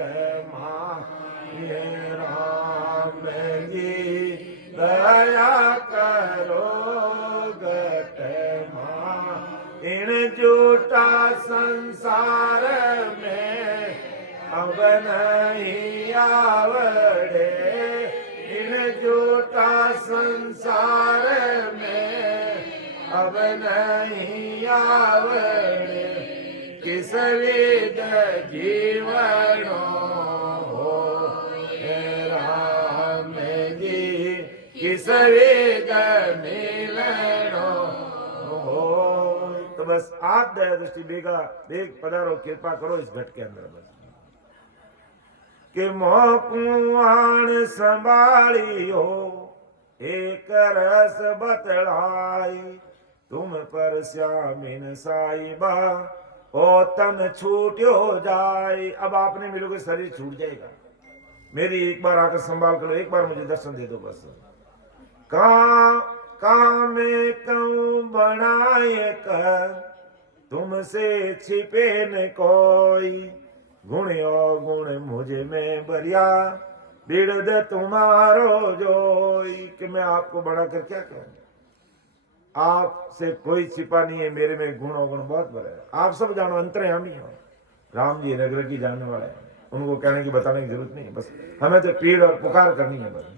माये राम जी, दया करो घट मां। इन झूठा संसार में अब नहीं आवड़े, इन झूठा संसार में अब नहीं आवड़े, किस विद जीवनो हो राम जी, किस विद मिलनो हो। तो बस आप दया दृष्टि बेगा देख पधारो, कृपा करो इस घट के अंदर बस। कि मोकुआन संभाली हो, एक रस बतलाई, तुम पर श्यामिन साईबा, ओ तन छूट्यो जाए। अब आपने मिलोगे शरीर छूट जाएगा, मेरी एक बार आकर संभाल करो, एक बार मुझे दर्शन दे दो बस। में कहूं बनाए कर, तुमसे छिपे न कोई, गुण गुण मुझे में बरिया, बिरद तुम्हारो जोई। कि मैं आपको बड़ा कर क्या कहूं, आपसे कोई छिपा नहीं है, मेरे में गुण अवगुण बहुत बड़े है। आप सब जानो, अंतर्यामी हो, राम जी नगर की जानने वाले हैं, उनको कहने की बताने की जरूरत नहीं है, बस हमें तो पीड़ और पुकार करनी है बस।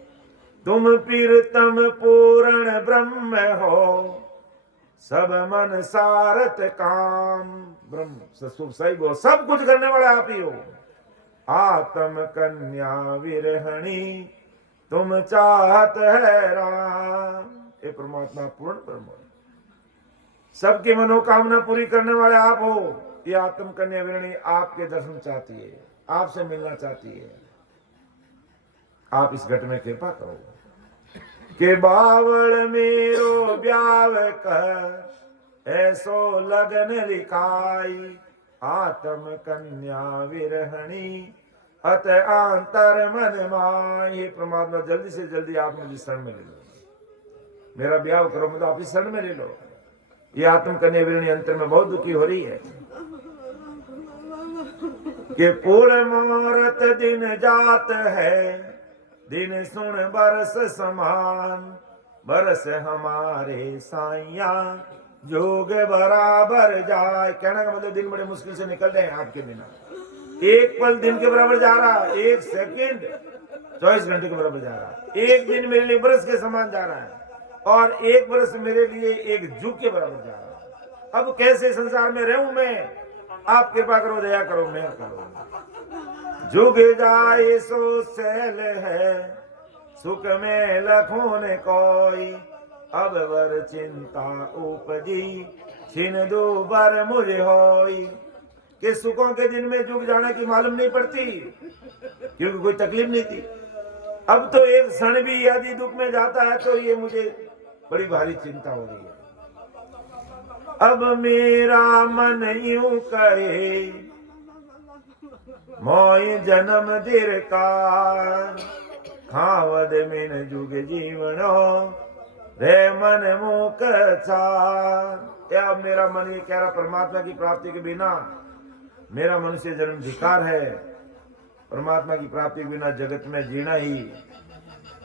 तुम प्रीतम पूर्ण ब्रह्म हो, सब मन सारथ काम, ब्रह्म शुभ सही हो, सब कुछ करने वाले आप ही हो। आत्म कन्या विरहणी, तुम चाहत है राम। ये परमात्मा पूर्ण ब्रह्म, सबकी मनोकामना पूरी करने वाले आप हो। ये आत्म कन्या विरहणी आपके दर्शन चाहती है, आपसे मिलना चाहती है। आप इस घट में कृपा करो। के बावल मेरो ब्याव कर, ऐसो लगन लिखाई आत्म कन्या विरहणी अत आंतर मन माई। हे परमात्मा जल्दी से जल्दी आप मुझे शरण में ले लो, मेरा ब्याह करो, मतलब आप इस शरण में ले लो। ये आत्म कन्या विरहणी अंतर में बहुत दुखी हो रही है कि पूर्ण मुहूर्त दिन जात है, दिन सुन बरस समान, बरस हमारे साइया जोग बराबर जाए। कहने का मतलब दिन बड़े मुश्किल से निकल रहे हैं आपके बिना। एक पल दिन के बराबर जा रहा, एक सेकंड 24 घंटे के बराबर जा रहा, एक दिन मेरे लिए बरस के समान जा रहा है और एक बरस मेरे लिए एक जुग के बराबर जा रहा है। अब कैसे संसार में रहूं मैं? आप कृपा करो, दया करो, मेहर करो। जुग जाए सो सैल है, सुख में लखों ने कोई, अब वर चिंता उपजी छिन दो बर मुझे होई। कि सुखों के दिन में जुग जाने की मालूम नहीं पड़ती, क्योंकि कोई तकलीफ नहीं थी। अब तो एक क्षण भी यदि दुख में जाता है तो ये मुझे बड़ी भारी चिंता हो रही है। अब मेरा मन यूं कहे मोय जन्म देर का, खावद में जुग जीवनो रे मन मुक छा। अब मेरा मन ये कह रहा, परमात्मा की प्राप्ति के बिना मेरा मनुष्य जन्म धिकार है, परमात्मा की प्राप्ति के बिना जगत में जीना ही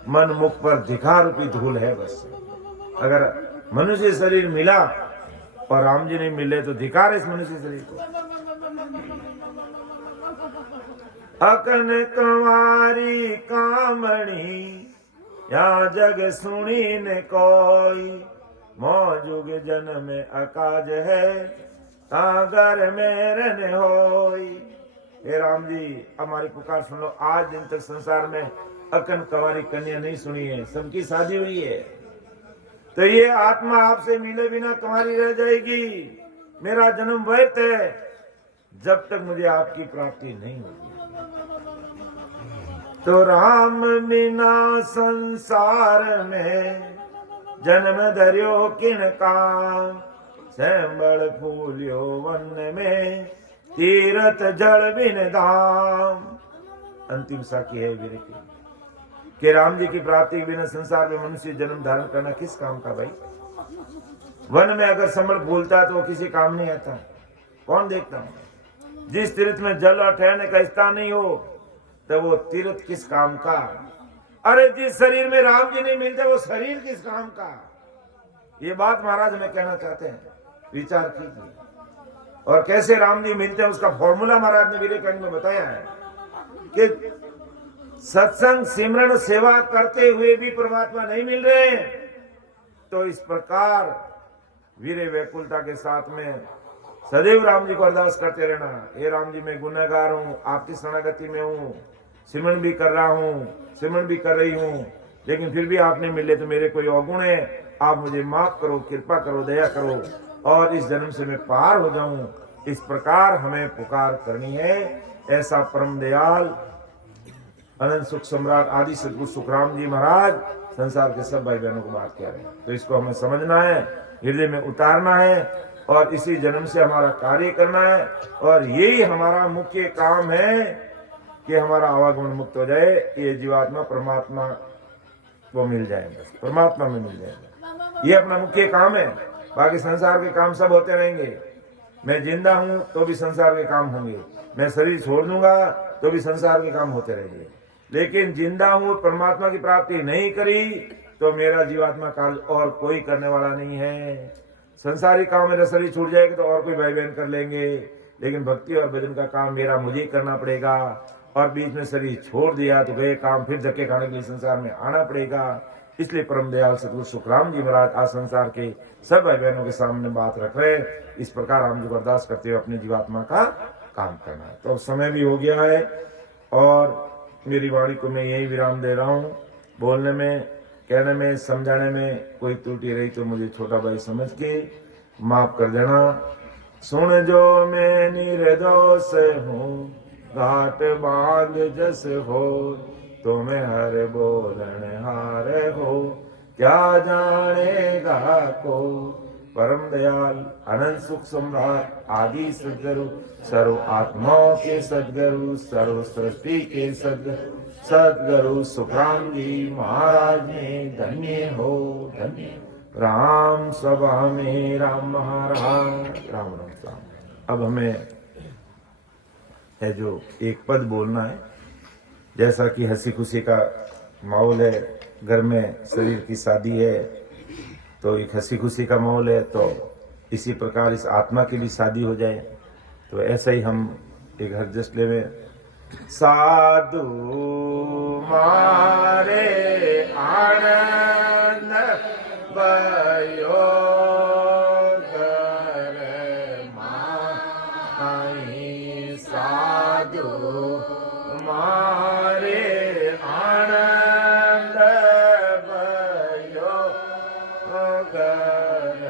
मन मुख पर धिकार रूपी धूल है। बस अगर मनुष्य शरीर मिला और राम जी नहीं मिले तो धिकार है इस मनुष्य शरीर को। अकन कंवारी कामणी या जग सुनी न कोई, मौजुग जन्म में अकाज है तागर में रहने होई। हे राम जी हमारी पुकार सुन लो। आज दिन तक संसार में अकन कंवारी कन्या नहीं सुनी है, सबकी शादी हुई है। तो ये आत्मा आपसे मिले बिना कंवारी रह जाएगी। मेरा जन्म व्यर्थ है जब तक मुझे आपकी प्राप्ति नहीं होगी। तो राम बिना संसार में जन्म धर्यो किन काम, सैंबल फूलियो वन में तीरथ जल बिन धाम। अंतिम साखी है वीर की कि राम जी की प्राप्ति के बिना संसार में मनुष्य जन्म धारण करना किस काम का भाई। वन में अगर संबल फूलता तो किसी काम नहीं आता, कौन देखता है। जिस तीर्थ में जल और ठहरने का स्थान नहीं हो तो वो तीर्थ किस काम का। अरे जिस शरीर में राम जी नहीं मिलते वो शरीर किस काम का। ये बात महाराज हमें कहना चाहते हैं, विचार कीजिए। और कैसे राम जी मिलते हैं उसका फॉर्मूला महाराज ने विवेकानंद में बताया है कि सत्संग सिमरन सेवा करते हुए भी परमात्मा नहीं मिल रहे हैं, तो इस प्रकार वीर व्याकुलता के साथ में सदैव राम जी को अरदास करते रहना। हे राम जी मैं गुनहगार हूँ, आपकी शरणागति में हूँ, सिमरन भी कर रहा हूँ, सिमरन भी कर रही हूँ, लेकिन फिर भी आप नहीं मिले तो मेरे कोई अवगुण है, आप मुझे माफ करो, कृपा करो, दया करो और इस जन्म से मैं पार हो जाऊं। इस प्रकार हमें पुकार करनी है। ऐसा परम दयाल अनंत सुख सम्राट आदि सदगुरु सुखराम जी महाराज संसार के सब भाई बहनों को बात कह रहे हैं। तो इसको हमें समझना है, हृदय में उतारना है और इसी जन्म से हमारा कार्य करना है। और यही हमारा मुख्य काम है कि हमारा आवागमन मुक्त हो जाए, ये जीवात्मा परमात्मा को मिल जाए, बस परमात्मा में मिल जाएगा। ये अपना मुख्य काम है। बाकी संसार के काम सब होते रहेंगे। मैं जिंदा हूं तो भी संसार के काम होंगे, मैं शरीर छोड़ दूंगा तो भी संसार के काम होते रहेंगे। लेकिन जिंदा हूं, परमात्मा की प्राप्ति नहीं करी तो मेरा जीवात्मा काल और कोई करने वाला नहीं है। संसारी काम मेरा शरीर छूट जाएगा तो और कोई भाई बहन कर लेंगे, लेकिन भक्ति और भजन का काम मेरा मुझे करना पड़ेगा। और बीच में शरीर छोड़ दिया तो गए काम फिर धक्के खाने के लिए संसार में आना पड़ेगा। इसलिए परम दयाल सदगुरु सुखराम जी महाराज आज संसार के सब भाई बहनों के सामने बात रख रहे। इस प्रकार हम जो अरदास करते हुए अपनी जीवात्मा का काम करना है। तो अब समय भी हो गया है और मेरी वाणी को मैं यही विराम दे रहा हूँ। बोलने में, कहने में, समझाने में कोई त्रुटि रही तो मुझे छोटा भाई समझ के माफ कर देना। सुन जो मैं निर्दोष हूँ, घाट बांध जस हो, तुम्हें हर बोलन हार हो, क्या जानेगा को। परम दयाल अनंत सुख सम्राट आदि सदगुरु सर्व आत्माओं के सदगुरु सर्व सृष्टि के सदगुरु सुखराम जी महाराज में धन्य हो धन्य। राम सभा में राम महाराज राम राम राम। अब हमें है जो एक पद बोलना है। जैसा कि हंसी खुशी का माहौल है, घर में शरीर की शादी है तो एक हंसी खुशी का माहौल है, तो इसी प्रकार इस आत्मा की भी शादी हो जाए। तो ऐसा ही हम एक हरजस ले में साधु मारे आनंद भयो कर माही साधु मारे आनंद भयो कर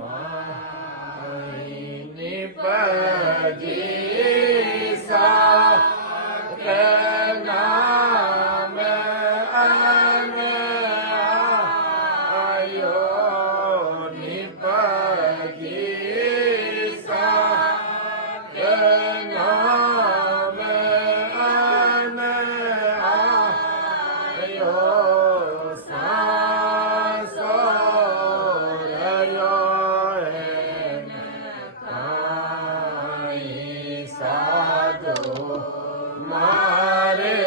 माही निपजी सा नाम अन आयो निपजी सा नाम अन आयो सासो रयो काई साधु मारे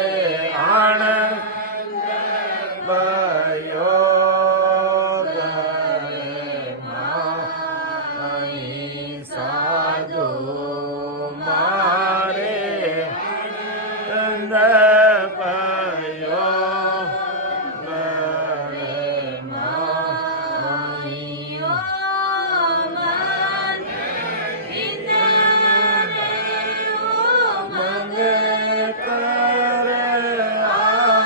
आनंद भयो गए माई साधु मारे आनंद भयो गए माई मंग कर आयो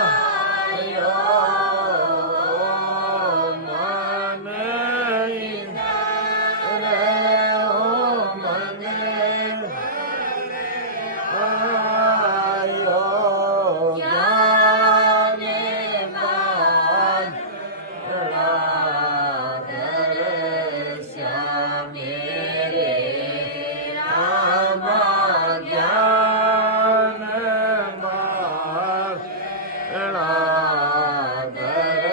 मन रे हो मन आयो ज्ञान मान राधर श्यामे रे राम ज्ञान मान राधर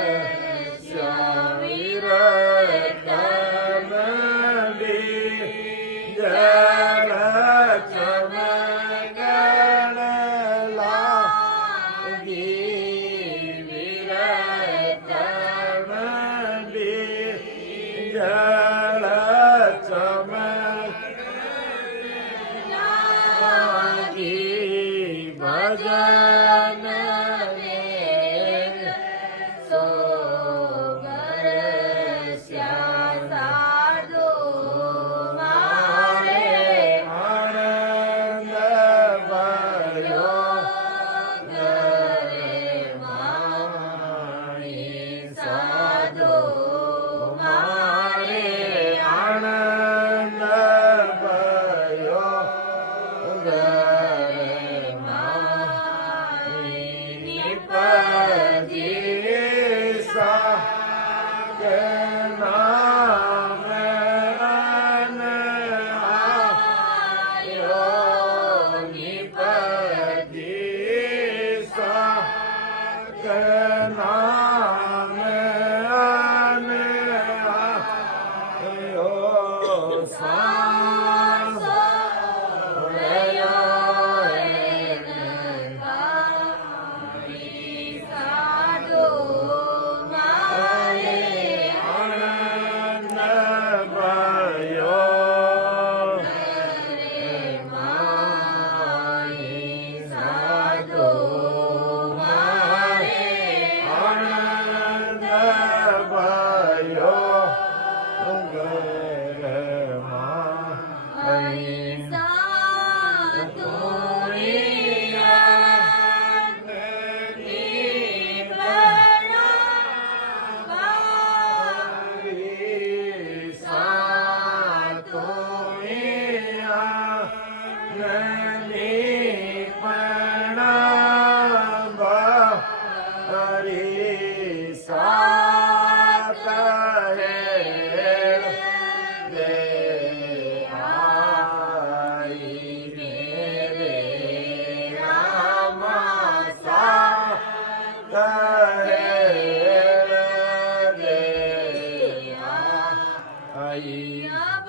श्यामी रतन जल चमगण लागी विरतन जल चमगी भजन वेद सोबर साधु मारे आनंद भयो गए माई साधु मारे आनंद भयो गए माई निपजी सा नाम अन आयो निपजी सा नाम अन आयो सासो रयो साधु मारे आनंद भयो माई साधु मारे आनंद भयो माई साधु हरि सात है अब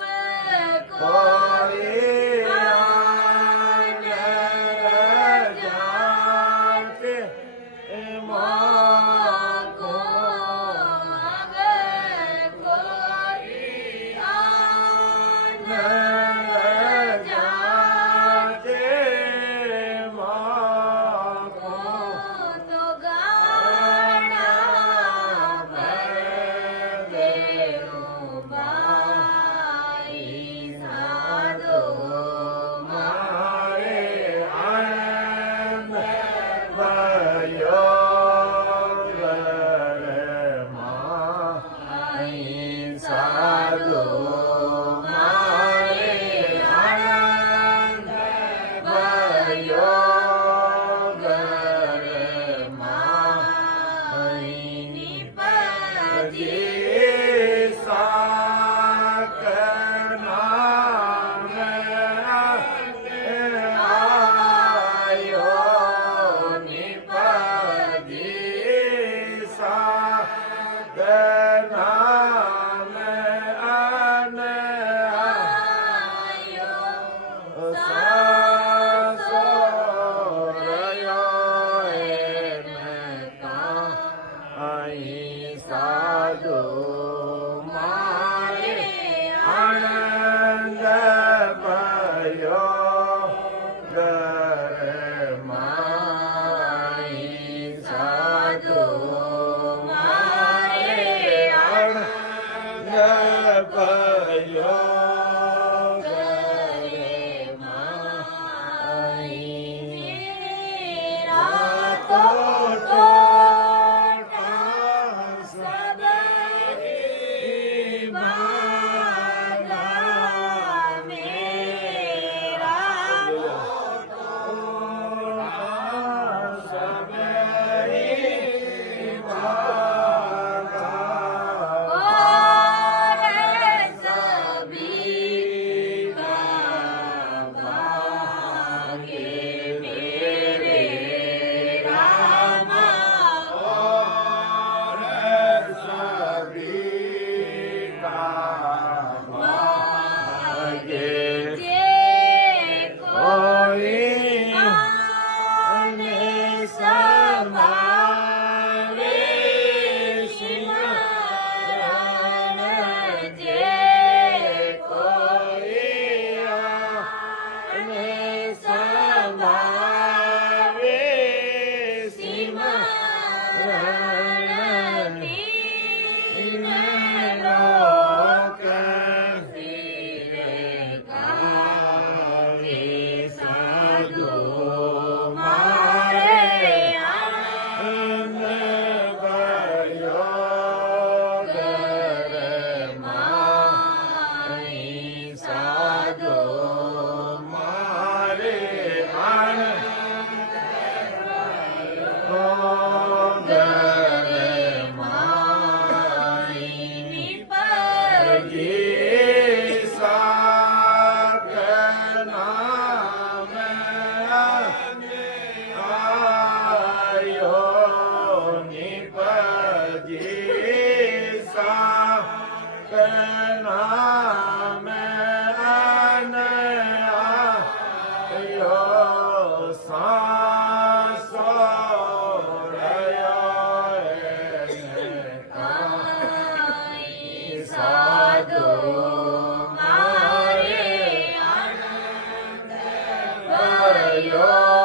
कोई आन जाके मोको अब कोई आन जाके मोको तो गाड़ा भर देऊ बाई साधो मारे आनंद भयो साधु मारे आनंद भयो निपजी साकना आयो निपजी साकना साधु मारे आनंद भयो साधु मारे आनंद भयो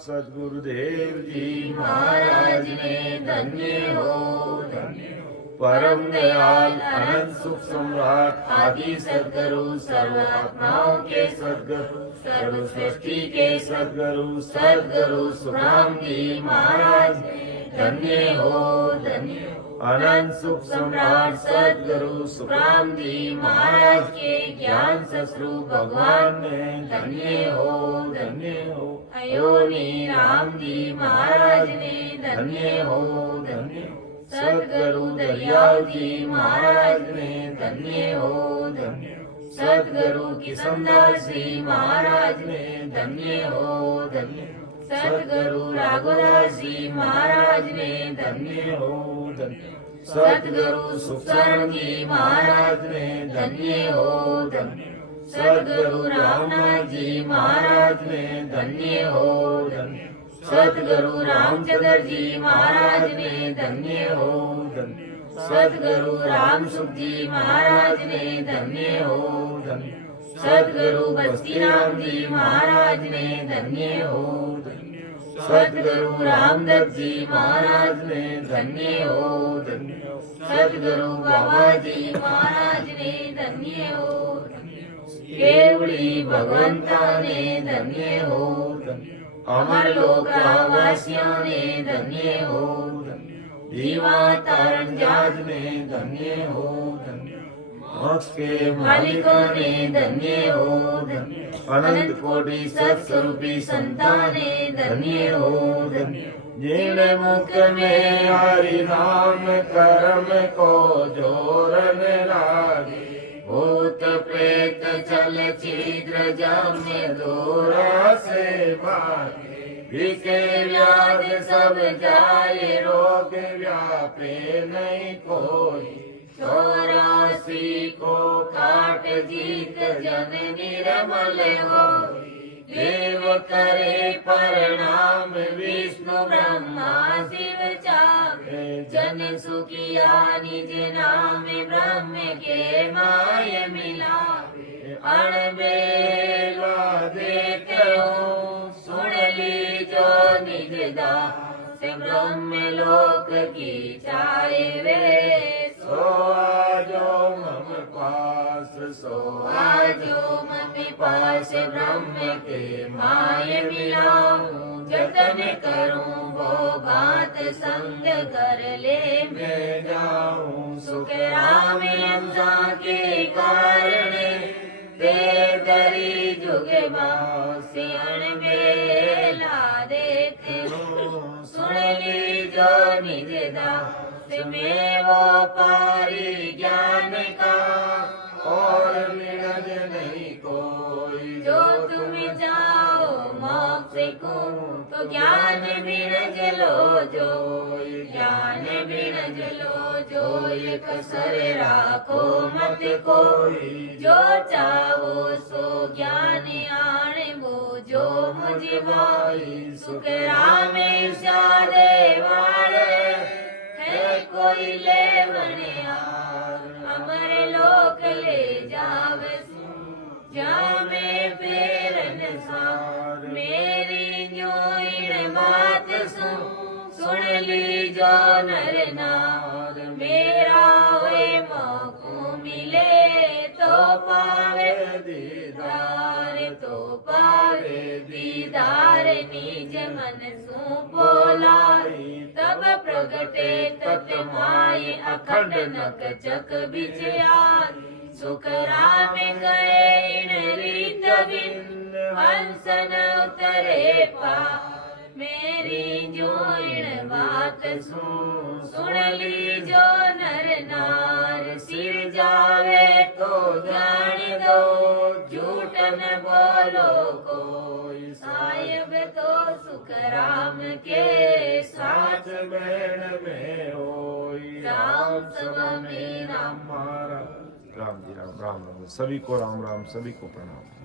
सद्गुरुदेव जी महाराज ने धन्य हो परम दयाल अनंत सुख सम्राट आदि सद्गुरु सर्व आत्माओं के सद्गुरु सर्व सृष्टि के सद्गुरु सद्गुरु सुखराम जी महाराज धन्य हो अनंत सुख सम्राट सद्गुरु सुखराम जी महाराज के ज्ञान ससुरु भगवान ने धन्य हो अयोनी राम जी महाराज ने धन्य हो सद्गुरु दरियाव जी महाराज ने धन्य हो सद्गुरु किशनदास जी महाराज ने धन्य हो सद्गुरु राघुदास जी महाराज ने धन्य हो सद्गुरु सुखशरण जी महाराज ने धन्य हो सद्गुरु रामनाथ जी महाराज ने धन्य हो सद्गुरु रामचंद्र जी महाराज ने धन्य हो सद्गुरु राम सुख जी महाराज ने धन्य हो सद्गुरु बस्तीराम जी महाराज ने धन्य हो सद्गुरु रामदत्त जी महाराज ने धन्य हो सद्गुरु बाबा जी महाराज ने धन्य हो केवड़ी भगवंता ने धन्य हो अमर लोक वासियों ने धन्य हो दीवा तारण जाज ने धन्य हो मोक्ष के मालिकों ने धन्य हो अनंत कोटि सत्स्वरूपी संतान ने धन्य हो जिन मुख में हरि नाम कर्म को जोरन लागे भूत प्रेत चल छिद्र जम्य दूरा से भागे विके व्याध सब जाए रोग व्यापे नहीं कोई 84 को काट जीत जन निर्मल हो देव करे प्रणाम विष्णु ब्रह्मा शिव चावे जन सुखिया निज नाम ब्रह्म के माय मिलावे अणबेला देते हो सुन ली जो निज दास ब्रह्म लोक की चाहे वे सो आजो मम पास सो आजो मम पास ब्रह्म के माय मिलाऊं जतन करूं वो बात संग कर ले मैं जाऊं सुख राम अंसा के कारण ते दरी जुगे बासी अणबेला देते सुन ली जो निज दास में वो पारी ज्ञान का और मिलज नहीं कोई जो तुम जाओ मोक्ष को तो ज्ञान बिरज लो जो ज्ञान बिरज लो जो ये कसर राखो मत कोई जो चाहो सो ज्ञान आने वो जो मुझे भाई सुख राम दे वाले है कोई ले बनियार अमर लोक ले जावे जामे फेरन सार मेरी जो इन बात सुन ली जो नर नार मेरा वे मौको मिले तो पावे दीदार तो पावे दीदार निज मन सु बोलाई तब प्रगटे तत माय अखंड नक चक बिचयार सुख राम गए इन रीत बिन हंसन उतरे पा मेरी जो इन बात सुन ली जो नर नार सिर जावे तो जान दो झूठ न बोलो कोई साहिब तो सुख राम के साथ बैठ में होई राम सभा में राम राम जी राम राम राम सभी को राम राम सभी को प्रणाम।